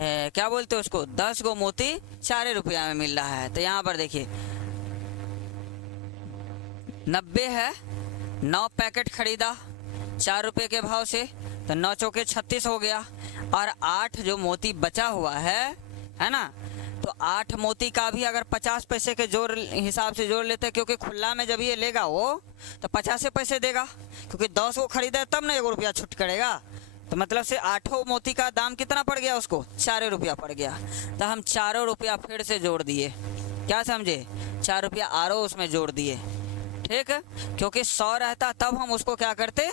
क्या बोलते हैं उसको, 10 गो मोती 4 रुपया में मिल रहा है। तो यहाँ पर देखिए 90 है, 9 पैकेट खरीदा 4 रुपये के भाव से, तो 9 चौके 36 हो गया। और 8 जो मोती बचा हुआ है ना, तो 8 मोती का भी अगर 50 पैसे के जोड़ हिसाब से जोड़ लेते हैं, क्योंकि खुला में जब ये लेगा वो तो 50 पैसे देगा, क्योंकि 10 को खरीदा तब ना 1 रुपया छूट करेगा। तो मतलब से 8 मोती का दाम कितना पड़ गया उसको, 4 रुपया पड़ गया। तो हम 4 रुपया फिर से जोड़ दिए, क्या समझे, 4 रुपया आरो उसमें जोड़ दिए, ठीक है। क्योंकि 100 रहता तब हम उसको क्या करते,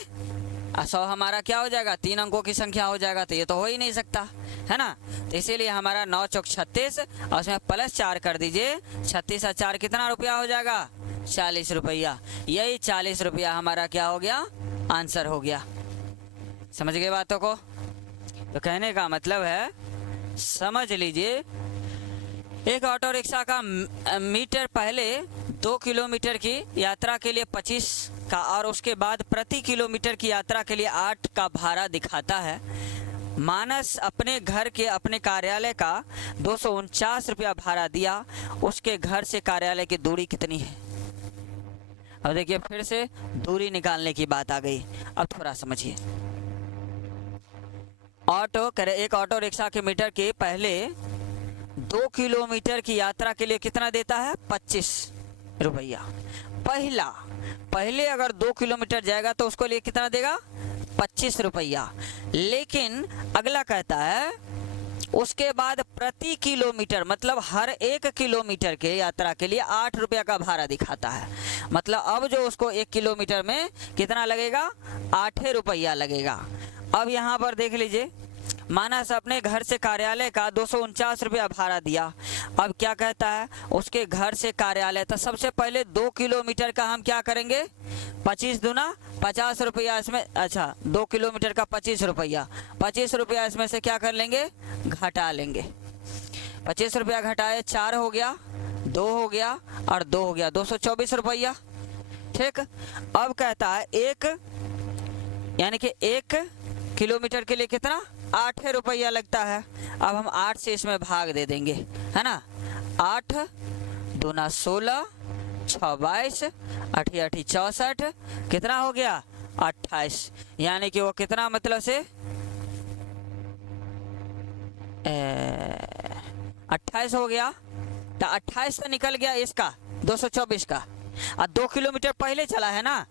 100 हमारा क्या हो जाएगा, 3 अंकों की संख्या हो जाएगा, तो ये तो हो ही नहीं सकता है ना। तो इसीलिए हमारा 9 चौक 36 और उसमें +4 कर दीजिए, 36 और 4 कितना रुपया हो जाएगा, 40 रुपया। यही 40 रुपया हमारा क्या हो गया, आंसर हो गया। समझ गए बातों को। तो कहने का मतलब है, समझ लीजिए एक ऑटो रिक्शा का मीटर पहले 2 किलोमीटर की यात्रा के लिए 25 का और उसके बाद प्रति किलोमीटर की यात्रा के लिए 8 का भाड़ा दिखाता है। मानस अपने घर के अपने कार्यालय का 249 रुपया भाड़ा दिया, उसके घर से कार्यालय की दूरी कितनी है। अब देखिए फिर से दूरी निकालने की बात आ गई। अब थोड़ा समझिए, एक ऑटो रिक्शा के मीटर के पहले 2 किलोमीटर की यात्रा के लिए कितना देता है, 25 रुपया। पहले अगर 2 किलोमीटर जाएगा तो उसको लिए कितना देगा, 25 रुपया। लेकिन अगला कहता है उसके बाद प्रति किलोमीटर, मतलब हर 1 किलोमीटर के यात्रा के लिए 8 रुपया का भाड़ा दिखाता है। मतलब अब जो उसको 1 किलोमीटर में कितना लगेगा, 8 रुपया लगेगा। अब यहाँ पर देख लीजिए, मानस अपने घर से कार्यालय का 249 रुपया भाड़ा दिया। अब क्या कहता है, उसके घर से कार्यालय, तो सबसे पहले 2 किलोमीटर का हम क्या करेंगे, 25 दूना 50 रुपया इसमें, अच्छा 2 किलोमीटर का 25 रुपया, 25 रुपया इसमें से क्या कर लेंगे, घटा लेंगे। 25 रुपया घटाए 4 हो गया, 2 हो गया और 2 हो गया, 224 रुपया, ठीक। अब कहता है यानी कि 1 किलोमीटर के लिए कितना, 8 रुपया लगता है। अब हम 8 से इसमें भाग दे देंगे, है ना। 8 दूना 16, 6 22, 8 8 64, कितना हो गया, 28। यानी कि वो कितना मतलब से 28 हो गया। तो 28 तो निकल गया इसका 224 का, और 2 किलोमीटर पहले चला है ना,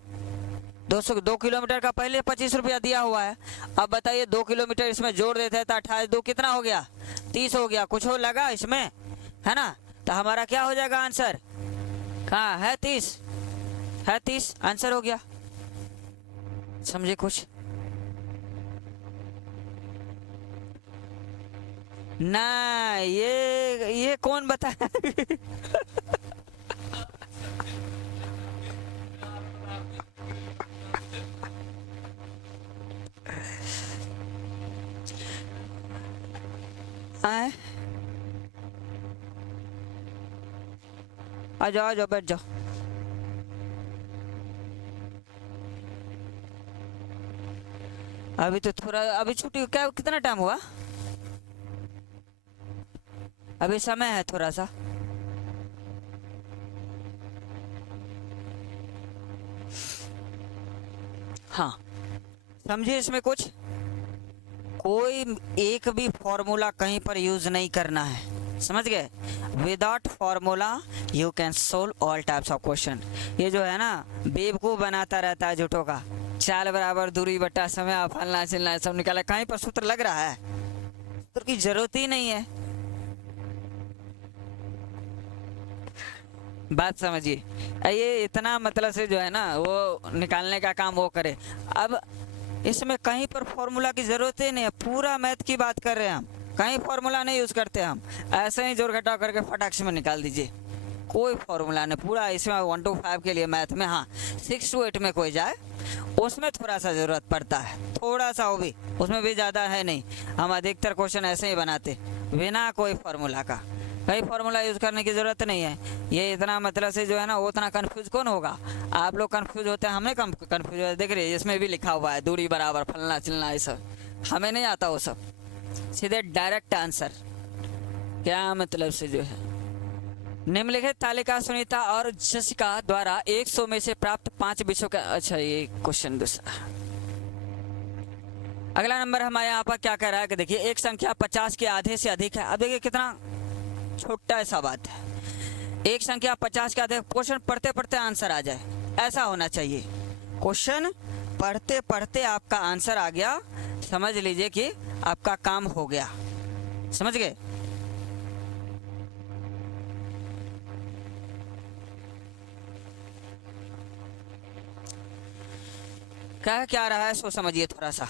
2 किलोमीटर का पहले 25 रुपया दिया हुआ है। अब बताइए 2 किलोमीटर इसमें जोड़ देते हैं तो 28 2 कितना हो गया, 30 हो गया। कुछ हो लगा इसमें, है ना। तो हमारा क्या हो जाएगा आंसर, कहाँ है 30, है 30 आंसर हो गया। समझे कुछ ना, ये कौन बताया आए, आ जाओ बैठ जाओ। अभी तो थोड़ा, अभी छुट्टी क्या, कितना टाइम हुआ, अभी समय है थोड़ा सा। हाँ समझिए, इसमें कुछ कोई एक भी फॉर्मूला कहीं पर यूज नहीं करना है, समझ गए। Without formula you can solve all types of question. ये जो है ना बेवकूफ बनाता रहता है झूठों का, चाल बराबर दूरी बट्टा समय फलना चिलना सब निकाला, कहीं पर सूत्र लग रहा है, सूत्र की जरूरत ही नहीं है। बात समझिए। ये इतना मतलब से जो है ना वो निकालने का काम वो करे। अब इसमें कहीं पर फॉर्मूला की ज़रूरत ही नहीं है, पूरा मैथ की बात कर रहे हैं हम, कहीं फॉर्मूला नहीं यूज़ करते हम, ऐसे ही जोड़ घटाव करके फटाक से में निकाल दीजिए, कोई फॉर्मूला नहीं। पूरा इसमें 1 to 5 के लिए मैथ में, हाँ 6 to 8 में कोई जाए उसमें थोड़ा सा ज़रूरत पड़ता है, थोड़ा सा, वो भी उसमें भी ज़्यादा है नहीं। हम अधिकतर क्वेश्चन ऐसे ही बनाते बिना कोई फार्मूला का, कई फार्मूला यूज़ करने की ज़रूरत नहीं है। ये इतना मतलब से जो है ना वो उतना कंफ्यूज कौन होगा, आप लोग कंफ्यूज होते हैं, हमने कंफ्यूज होते, देख रहे इसमें भी लिखा हुआ है दूरी बराबर फलना चिलना, ये सब हमें नहीं आता वो सब, सीधे डायरेक्ट आंसर। क्या मतलब से जो है निम्नलिखित तालिका सुनीता और जसिका द्वारा 100 में से प्राप्त 5 विषयों का, अच्छा ये क्वेश्चन दूसरा। अगला नंबर हमारे यहाँ पर क्या कह रहा है कि देखिए एक संख्या 50 के आधे से अधिक है। अब देखिए कितना छोटा सा बात है, एक संख्या 50 के आधे, क्वेश्चन पढ़ते पढ़ते आंसर आ जाए, ऐसा होना चाहिए। क्वेश्चन पढ़ते पढ़ते आपका आंसर आ गया, समझ लीजिए कि आपका काम हो गया, समझ गए। कह क्या रहा है सो समझिए थोड़ा सा।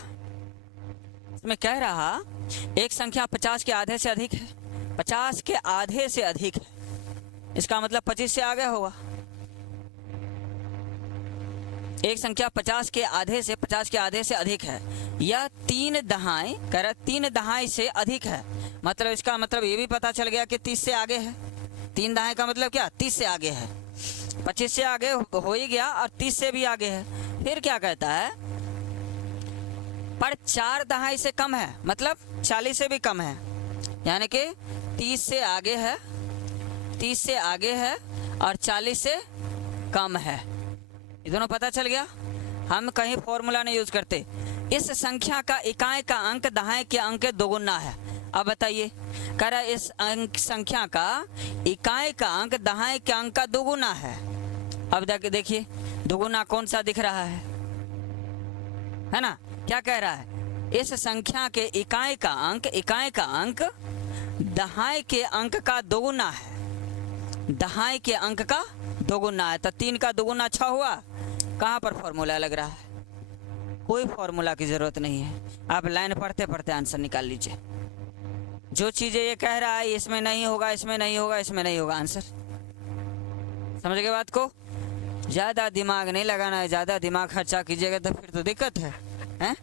इसमें कह रहा एक संख्या 50 के आधे से अधिक है, 50 के आधे से अधिक है, इसका मतलब 25 से आगे होगा। एक संख्या 50 के आधे से अधिक है, यह 3 दहाई कह रहा 3 दहाई से अधिक है, मतलब इसका मतलब ये भी पता चल गया कि 30 से आगे है। 3 दहाई का मतलब क्या, 30 से आगे है, 25 से आगे हो ही गया और 30 से भी आगे है। फिर क्या कहता है, पर 4 दहाई से कम है, मतलब 40 से भी कम है, यानी कि 30 से आगे है, 30 से आगे है और 40 से कम है। ये दोनों पता चल गया, हम कहीं फॉर्मूला नहीं यूज करते। इस संख्या का इकाई का अंक दहाई के अंक के दोगुना है। अब बताइए, कह रहा इस अंक संख्या का इकाई का अंक दहाई के अंक का दोगुना है। अब देखिए दोगुना कौन सा दिख रहा है ना, क्या कह रहा है, इस संख्या के इकाई का अंक दहाई के अंक का दोगुना है, दहाई के अंक का दोगुना है, तो 3 का दोगुना 6 हुआ। कहाँ पर फॉर्मूला लग रहा है, कोई फॉर्मूला की जरूरत नहीं है, आप लाइन पढ़ते पढ़ते आंसर निकाल लीजिए। जो चीजें ये कह रहा है इसमें नहीं होगा, इसमें नहीं होगा, इसमें नहीं होगा, आंसर समझ गए बात को। ज़्यादा दिमाग नहीं लगाना है, ज़्यादा दिमाग खर्चा कीजिएगा तो फिर तो दिक्कत है, हैं?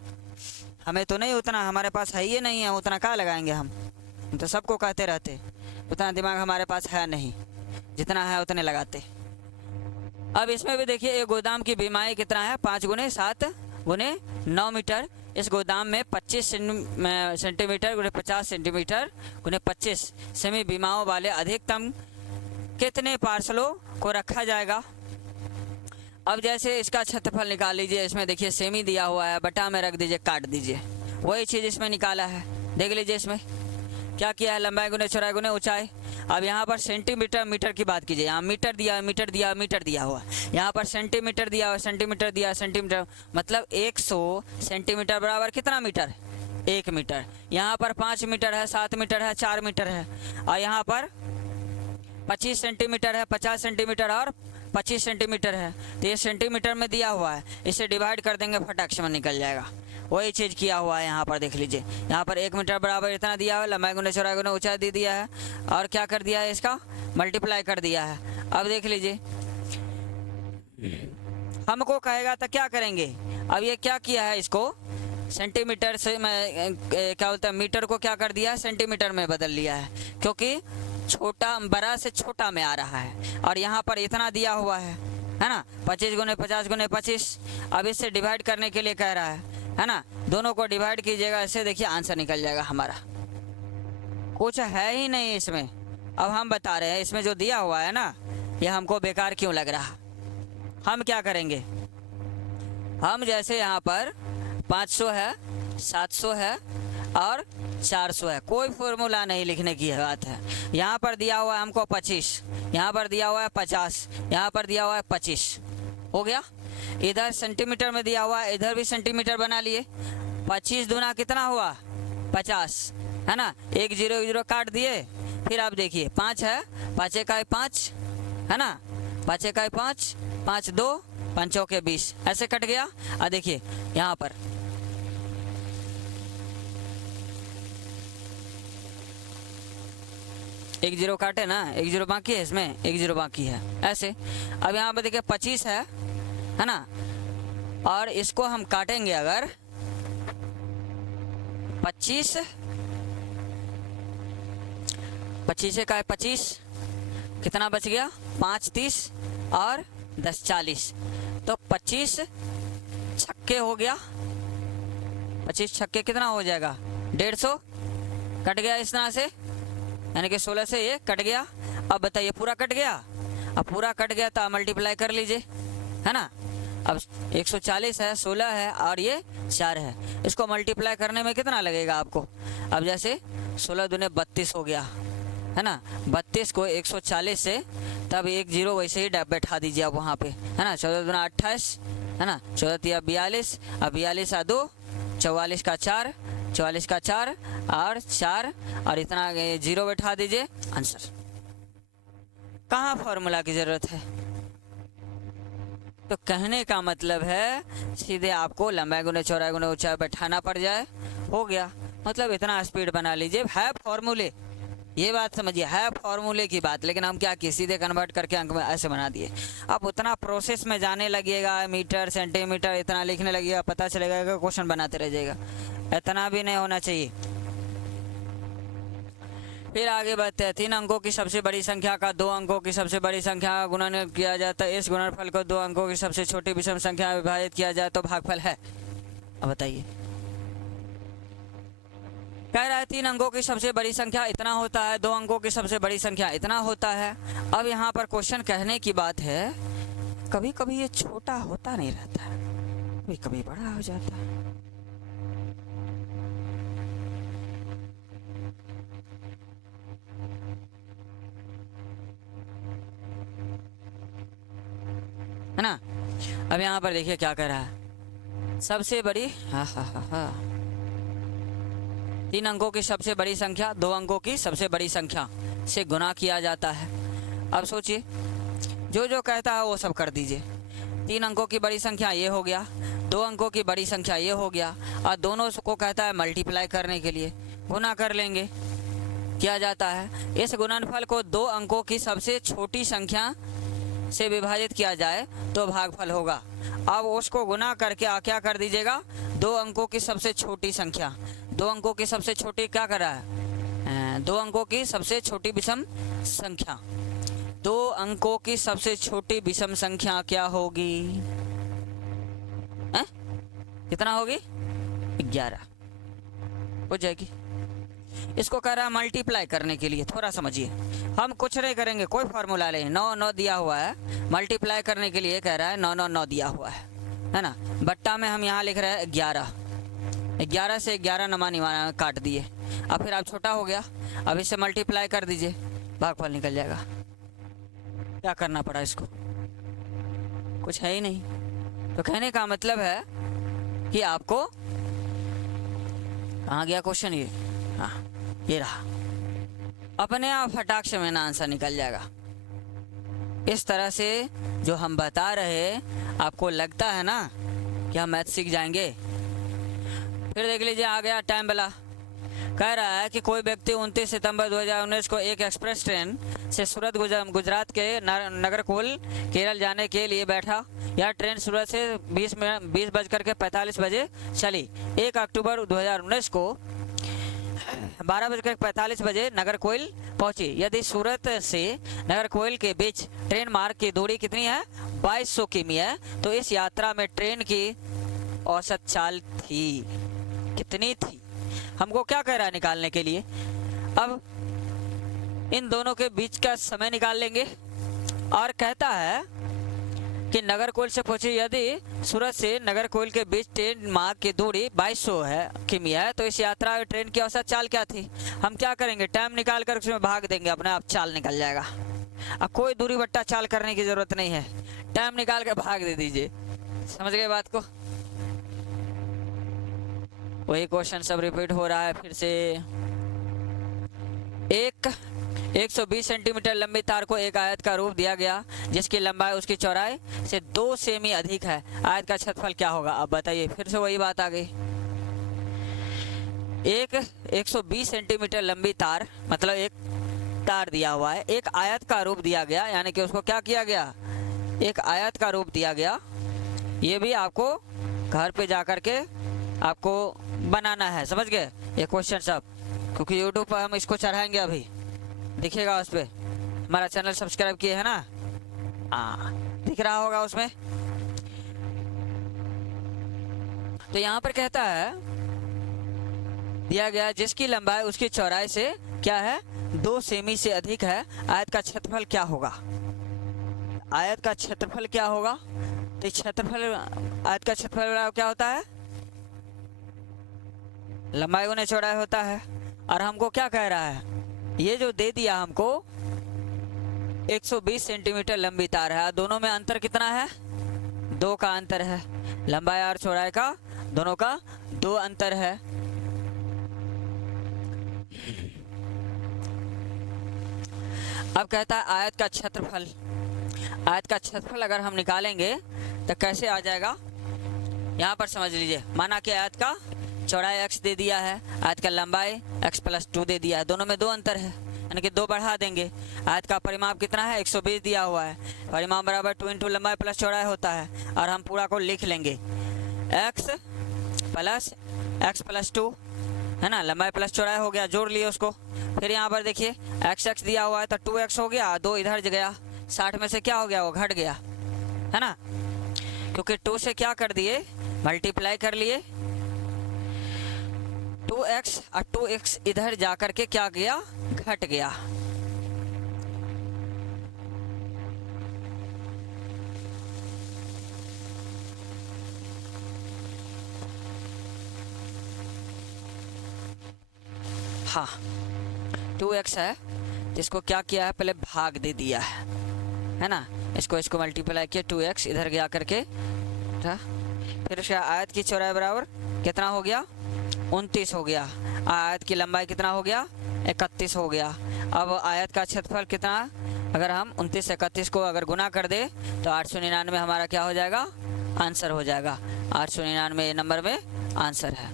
हमें तो नहीं उतना, हमारे पास है ही नहीं है, उतना कहाँ लगाएंगे हम तो सबको कहते रहते, उतना दिमाग हमारे पास है नहीं, जितना है उतने लगाते। अब इसमें भी देखिए एक गोदाम की बीमाई कितना है, 5 × 7 × 9 मीटर। इस गोदाम में 25 सेंटीमीटर × 50 सेंटीमीटर × 25 सेमी बीमाओं वाले अधिकतम कितने पार्सलों को रखा जाएगा। अब जैसे इसका क्षेत्रफल निकाल लीजिए, इसमें देखिए सेमी दिया हुआ है, बटा में रख दीजिए, काट दीजिए, वही चीज़ इसमें निकाला है। देख लीजिए इसमें क्या किया है, लंबाई गुने चौड़ाई गुने ऊंचाई। अब यहाँ पर सेंटीमीटर मीटर की बात कीजिए, यहाँ मीटर दिया मीटर दिया हुआ, यहाँ पर सेंटीमीटर दिया हुआ, सेंटीमीटर दिया सेंटीमीटर, मतलब 100 सेंटीमीटर बराबर कितना मीटर, 1 मीटर। यहाँ पर 5 मीटर है, 7 मीटर है, 4 मीटर है, और यहाँ पर 25 सेंटीमीटर है, 50 सेंटीमीटर और 25 सेंटीमीटर है। तो ये सेंटीमीटर में दिया हुआ है, इसे डिवाइड कर देंगे फटाक से निकल जाएगा। वही चीज़ किया हुआ है यहाँ पर, देख लीजिए यहाँ पर 1 मीटर बराबर इतना दिया है, लंबाई गुने चौड़ाई गुने ऊंचाई दे दिया है, और क्या कर दिया है, इसका मल्टीप्लाई कर दिया है। अब देख लीजिए हमको कहेगा तो क्या करेंगे, अब ये क्या किया है, इसको सेंटीमीटर से क्या बोलते हैं, मीटर को क्या कर दिया है, सेंटीमीटर में बदल लिया है, क्योंकि छोटा बड़ा से छोटा में आ रहा है, और यहाँ पर इतना दिया हुआ है ना, 25 × 50 × 25। अब इससे डिवाइड करने के लिए कह रहा है ना, दोनों को डिवाइड कीजिएगा, इससे देखिए आंसर निकल जाएगा हमारा। कुछ है ही नहीं इसमें। अब हम बता रहे हैं इसमें जो दिया हुआ है ना, ये हमको बेकार क्यों लग रहा। हम क्या करेंगे, हम जैसे यहाँ पर 500 है, 700 है और 400 है, कोई फॉर्मूला नहीं लिखने की बात है। यहाँ पर दिया हुआ है हमको 25, यहाँ पर दिया हुआ है 50, यहाँ पर दिया हुआ है 25, हो गया। इधर सेंटीमीटर में दिया हुआ है, इधर भी सेंटीमीटर बना लिए, 25 दूना कितना हुआ, 50 है ना, 1 0 1 0 काट दिए। फिर आप देखिए 5 है, 5 1 5 है ना, पाँच इकाई 5, 5 2, 5 चौके 20, ऐसे कट गया। अब देखिए यहाँ पर एक जीरो काटे ना, एक जीरो बाकी है, इसमें एक जीरो बाकी है ऐसे। अब यहाँ पे देखिए 25 है ना, और इसको हम काटेंगे अगर 25 का है 25, कितना बच गया 5 30 और 10 40, तो 25 छक्के हो गया, 25 छक्के कितना हो जाएगा 150, कट गया इस तरह से, यानी कि 16 से ये कट गया। अब बताइए पूरा कट गया, अब पूरा कट गया तो मल्टीप्लाई कर लीजिए, है ना। अब 140 है, 16 है और ये 4 है, इसको मल्टीप्लाई करने में कितना लगेगा आपको। अब जैसे 16 दूने 32 हो गया, है ना, 32 को 140 से तब एक जीरो वैसे ही बैठा दीजिए आप वहाँ पे, है ना। 14 दूना 28, है ना, 14 तिया 42, अब 42 आ 2, 44 का 4, 44 का 4 और 4 और इतना जीरो बैठा दीजिए, आंसर। कहाँ फॉर्मूला की जरूरत है। तो कहने का मतलब है सीधे आपको लंबाई गुने चौड़ाई गुने ऊंचाई बैठाना पड़ जाए, हो गया। मतलब इतना स्पीड बना लीजिए, है फॉर्मूले, ये बात समझिए, है फॉर्मूले की बात, लेकिन हम क्या किए सीधे कन्वर्ट करके अंक में ऐसे बना दिए। अब उतना प्रोसेस में जाने लगेगा, मीटर सेंटीमीटर इतना लिखने लगेगा, पता चलेगा कि क्वेश्चन बनाते रह जाएगा, इतना भी नहीं होना चाहिए। फिर आगे बढ़ते हैं। 3 अंकों की सबसे बड़ी संख्या का 2 अंकों की सबसे बड़ी संख्या का गुणन किया जाता है, इस गुणनफल को 2 अंकों की सबसे छोटी विषम संख्या में विभाजित किया जाए तो भागफल है। अब बताइए, कह रहा है 3 अंकों की सबसे बड़ी संख्या इतना होता है, 2 अंकों की सबसे बड़ी संख्या इतना होता है। अब यहाँ पर क्वेश्चन कहने की बात है, कभी कभी ये छोटा होता नहीं रहता है, कभी कभी बड़ा हो जाता है। है ना। अब यहाँ पर देखिए क्या कह रहा है, सबसे बड़ी 3 अंकों की सबसे बड़ी संख्या 2 अंकों की सबसे बड़ी संख्या से गुना किया जाता है। अब सोचिए, जो जो कहता है वो सब कर दीजिए। 3 अंकों की बड़ी संख्या ये हो गया, 2 अंकों की बड़ी संख्या ये हो गया, और दोनों को कहता है मल्टीप्लाई करने के लिए, गुना कर लेंगे, किया जाता है। इस गुणनफल को 2 अंकों की सबसे छोटी संख्या से विभाजित किया जाए तो भागफल होगा। अब उसको गुना करके क्या कर दीजिएगा, 2 अंकों की सबसे छोटी संख्या, 2 अंकों की सबसे छोटी क्या कर रहा है, 2 अंकों की सबसे छोटी विषम संख्या, 2 अंकों की सबसे छोटी विषम संख्या क्या होगी, कितना होगी 11 हो जाएगी। इसको कह रहा है मल्टीप्लाई करने के लिए, थोड़ा समझिए, हम कुछ नहीं करेंगे, कोई फार्मूला नहीं, 9 9 दिया हुआ है, मल्टीप्लाई करने के लिए कह रहा है 9 9 9 दिया हुआ है ना। बट्टा में हम यहाँ लिख रहे हैं 11, 11 से 11 नमा निवाना काट दिए, अब फिर आप छोटा हो गया, अब इसे मल्टीप्लाई कर दीजिए, भागफल निकल जाएगा। क्या करना पड़ा इसको, कुछ है ही नहीं। तो कहने का मतलब है कि आपको, कहाँ गया क्वेश्चन, ये हाँ ये रहा, अपने आप फटाक से मेरा आंसर निकल जाएगा। इस तरह से जो हम बता रहे, आपको लगता है ना कि हम मैथ सीख जाएंगे। फिर देख लीजिए आ गया टाइम वाला, कह रहा है कि कोई व्यक्ति 29 सितंबर 2019 को एक एक्सप्रेस ट्रेन से सूरत गुजरात के नागरकोइल केरल जाने के लिए बैठा। यह ट्रेन सूरत से 20:45 बजे चली। 1 अक्टूबर 2019 को 12:45 बजे नागरकोइल पहुंची। यदि सूरत से नागरकोइल के बीच ट्रेन मार्ग की दूरी कितनी है, 2200 किमी है, तो इस यात्रा में ट्रेन की औसत चाल थी, कितनी थी। हमको क्या कह रहा है निकालने के लिए, अब इन दोनों के बीच का समय निकाल लेंगे, और कहता है कि नागरकोइल से पहुंची, यदि सूरत से नागरकोइल के बीच ट्रेन मार्ग की दूरी 2200 है किमी है, तो इस यात्रा में ट्रेन की औसत चाल क्या थी। हम क्या करेंगे, टाइम निकाल कर उसमें भाग देंगे, अपने आप चाल निकल जाएगा। अब कोई दूरी बट्टा चाल करने की जरूरत नहीं है, टाइम निकाल कर भाग दे दीजिए। समझ गए बात को। वही क्वेश्चन सब रिपीट हो रहा है फिर से। एक 120 सेंटीमीटर लंबी तार को एक आयत का रूप दिया गया जिसकी लंबाई उसकी चौड़ाई से 2 सेमी अधिक है, आयत का क्षेत्रफल क्या होगा? अब बताइए, फिर से वही बात आ गई। एक 120 सेंटीमीटर लंबी तार, मतलब एक तार दिया हुआ है, एक आयत का रूप दिया गया, यानी कि उसको क्या किया गया? एक आयत का रूप दिया गया। ये भी आपको घर पे जाकर के आपको बनाना है, समझ गए ये क्वेश्चन सब, क्योंकि यूट्यूब पर हम इसको चढ़ाएंगे, अभी दिखेगा उस पर। हमारा चैनल सब्सक्राइब किए है ना? हाँ, दिख रहा होगा उसमें। तो यहाँ पर कहता है दिया गया जिसकी लंबाई उसकी चौड़ाई से क्या है? 2 सेमी से अधिक है, आयत का क्षेत्रफल क्या होगा? आयत का क्षेत्रफल क्या होगा? तो क्षेत्रफल, आयत का क्षेत्रफल क्या होता है? लंबाई गुने चौड़ाई होता है। और हमको क्या कह रहा है? ये जो दे दिया हमको 120 सेंटीमीटर लंबी तार है, दोनों में अंतर कितना है? 2 का अंतर है। लंबाई और चौड़ाई का दोनों का 2 अंतर है। अब कहता है आयत का क्षेत्रफल। आयत का क्षेत्रफल अगर हम निकालेंगे तो कैसे आ जाएगा? यहाँ पर समझ लीजिए, माना कि आयत का चौड़ाई x दे दिया है, आयत का लंबाई x+2 दे दिया है, दोनों में 2 अंतर है, यानी कि 2 बढ़ा देंगे। आयत का परिमाप कितना है? 120 दिया हुआ है, परिमाप बराबर 2 × लंबाई प्लस चौड़ाई होता है। और हम पूरा को लिख लेंगे x+2 है ना, लंबाई प्लस चौड़ाई हो गया, जोड़ लिए उसको। फिर यहाँ पर देखिए x दिया हुआ है तो 2x हो गया, 2 इधर गया, 60 में से क्या हो गया? वो घट गया, है ना, क्योंकि 2 से क्या कर दिए? मल्टीप्लाई कर लिए। 2x और 2x इधर जाकर के क्या गया? घट गया। हाँ, 2x है जिसको क्या किया है? पहले भाग दे दिया है ना, इसको मल्टीप्लाई किया, 2x इधर गया करके था। फिर उसका आयत की चौड़ाई बराबर कितना हो गया? 29 हो गया। आयत की लंबाई कितना हो गया? 31 हो गया। अब आयत का क्षेत्रफल कितना? अगर हम 29 से 31 को अगर गुना कर दे तो 899 हमारा क्या हो जाएगा? आंसर हो जाएगा। 899 नंबर में आंसर है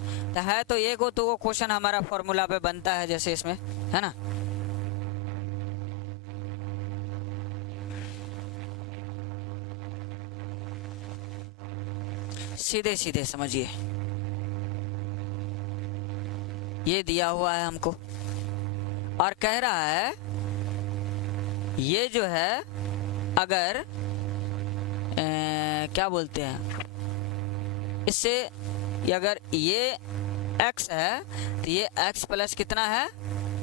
तो ये को तो वो क्वेश्चन हमारा फॉर्मूला पे बनता है, जैसे इसमें है ना। सीधे सीधे समझिए, ये दिया हुआ है हमको और कह रहा है ये जो है अगर क्या बोलते हैं इससे, अगर ये x है तो ये x प्लस कितना है?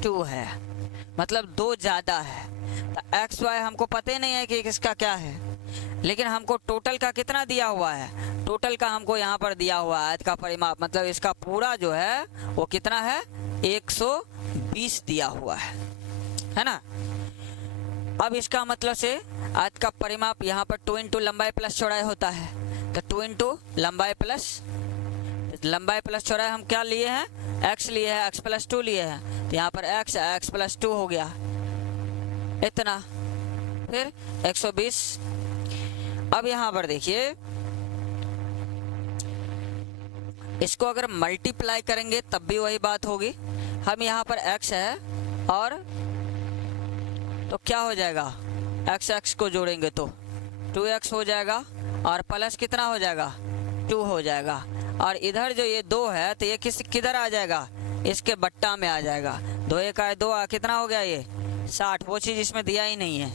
2 है, मतलब 2 ज़्यादा है। तो एक्स वाई हमको पता ही नहीं है कि किसका क्या है, लेकिन हमको टोटल का कितना दिया हुआ है? टोटल का हमको यहाँ पर दिया हुआ है आयत का परिमाप, मतलब इसका पूरा जो है वो कितना है? 120 दिया हुआ है ना। अब इसका मतलब से आयत का परिमाप यहाँ पर 2 × लंबाई प्लस चौड़ाई होता है, तो 2 × लंबाई प्लस चौड़ाई हम क्या लिए हैं? x लिए हैं, x+2 लिए हैं, तो यहाँ पर x+2 हो गया इतना, फिर 120। अब यहाँ पर देखिए इसको अगर मल्टीप्लाई करेंगे तब भी वही बात होगी। हम यहाँ पर x है और तो क्या हो जाएगा? x को जोड़ेंगे तो 2x हो जाएगा और प्लस कितना हो जाएगा? 2 हो जाएगा। और इधर जो ये 2 है तो ये किधर आ जाएगा? इसके बट्टा में आ जाएगा। 2 × 1 = 2 कितना हो गया? ये 60। वो चीज़ इसमें दिया ही नहीं है,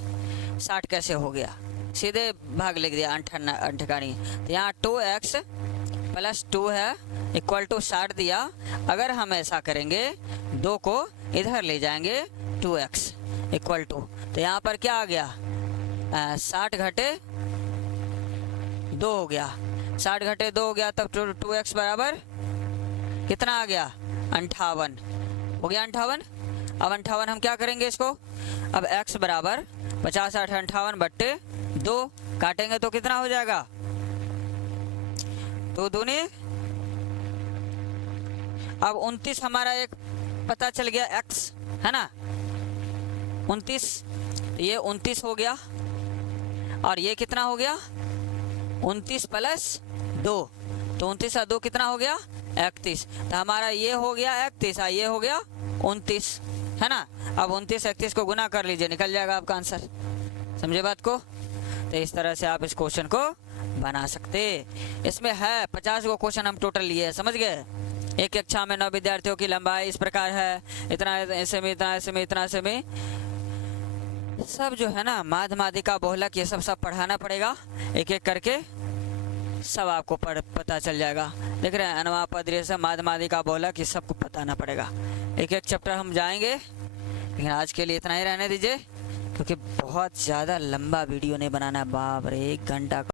60 कैसे हो गया? सीधे भाग लिख दिया अंठकानी। तो यहाँ 2x + 2 है इक्वल टू 60 दिया। अगर हम ऐसा करेंगे 2 को इधर ले जाएंगे 2x इक्वल टू, तो यहाँ पर क्या आ गया? 60 घटे 2 हो गया, 60 घटे 2 हो गया, तब 2x बराबर कितना आ गया? 58 हो गया। 58। अब 58 हम क्या करेंगे इसको? अब x बराबर 50 8 58 बट्टे 2 काटेंगे तो कितना हो जाएगा? 2 दूनी। अब 29 हमारा एक पता चल गया x है ना, 29, ये 29 हो गया, और ये कितना हो गया 29 प्लस 2, तो 29 और 2 कितना हो गया 31, तो हमारा ये हो गया 31 और ये हो गया 29, है ना। अब 29 31 को गुना कर लीजिए, निकल जाएगा आपका आंसर। समझे बात को। तो इस तरह से आप इस क्वेश्चन को बना सकते। इसमें है 50 को क्वेश्चन हम टोटल लिए है, समझ गए। एक कक्षा में 9 विद्यार्थियों की लंबाई इस प्रकार है, इतना ऐसे में, इतना ऐसे में, इतना ऐसे में, सब जो है ना माध्य माध्यिका बहुलक ये सब पढ़ाना पड़ेगा, एक एक करके सब आपको पता चल जाएगा। देख रहे हैं, अनुवाद पद रेशा माध्य माध्यिका बहुलक ये सबको बताना पड़ेगा। एक एक चैप्टर हम जाएंगे, लेकिन आज के लिए इतना ही रहने दीजिए, क्योंकि बहुत ज़्यादा लंबा वीडियो नहीं बनाना। बाप रे, 1 घंटा का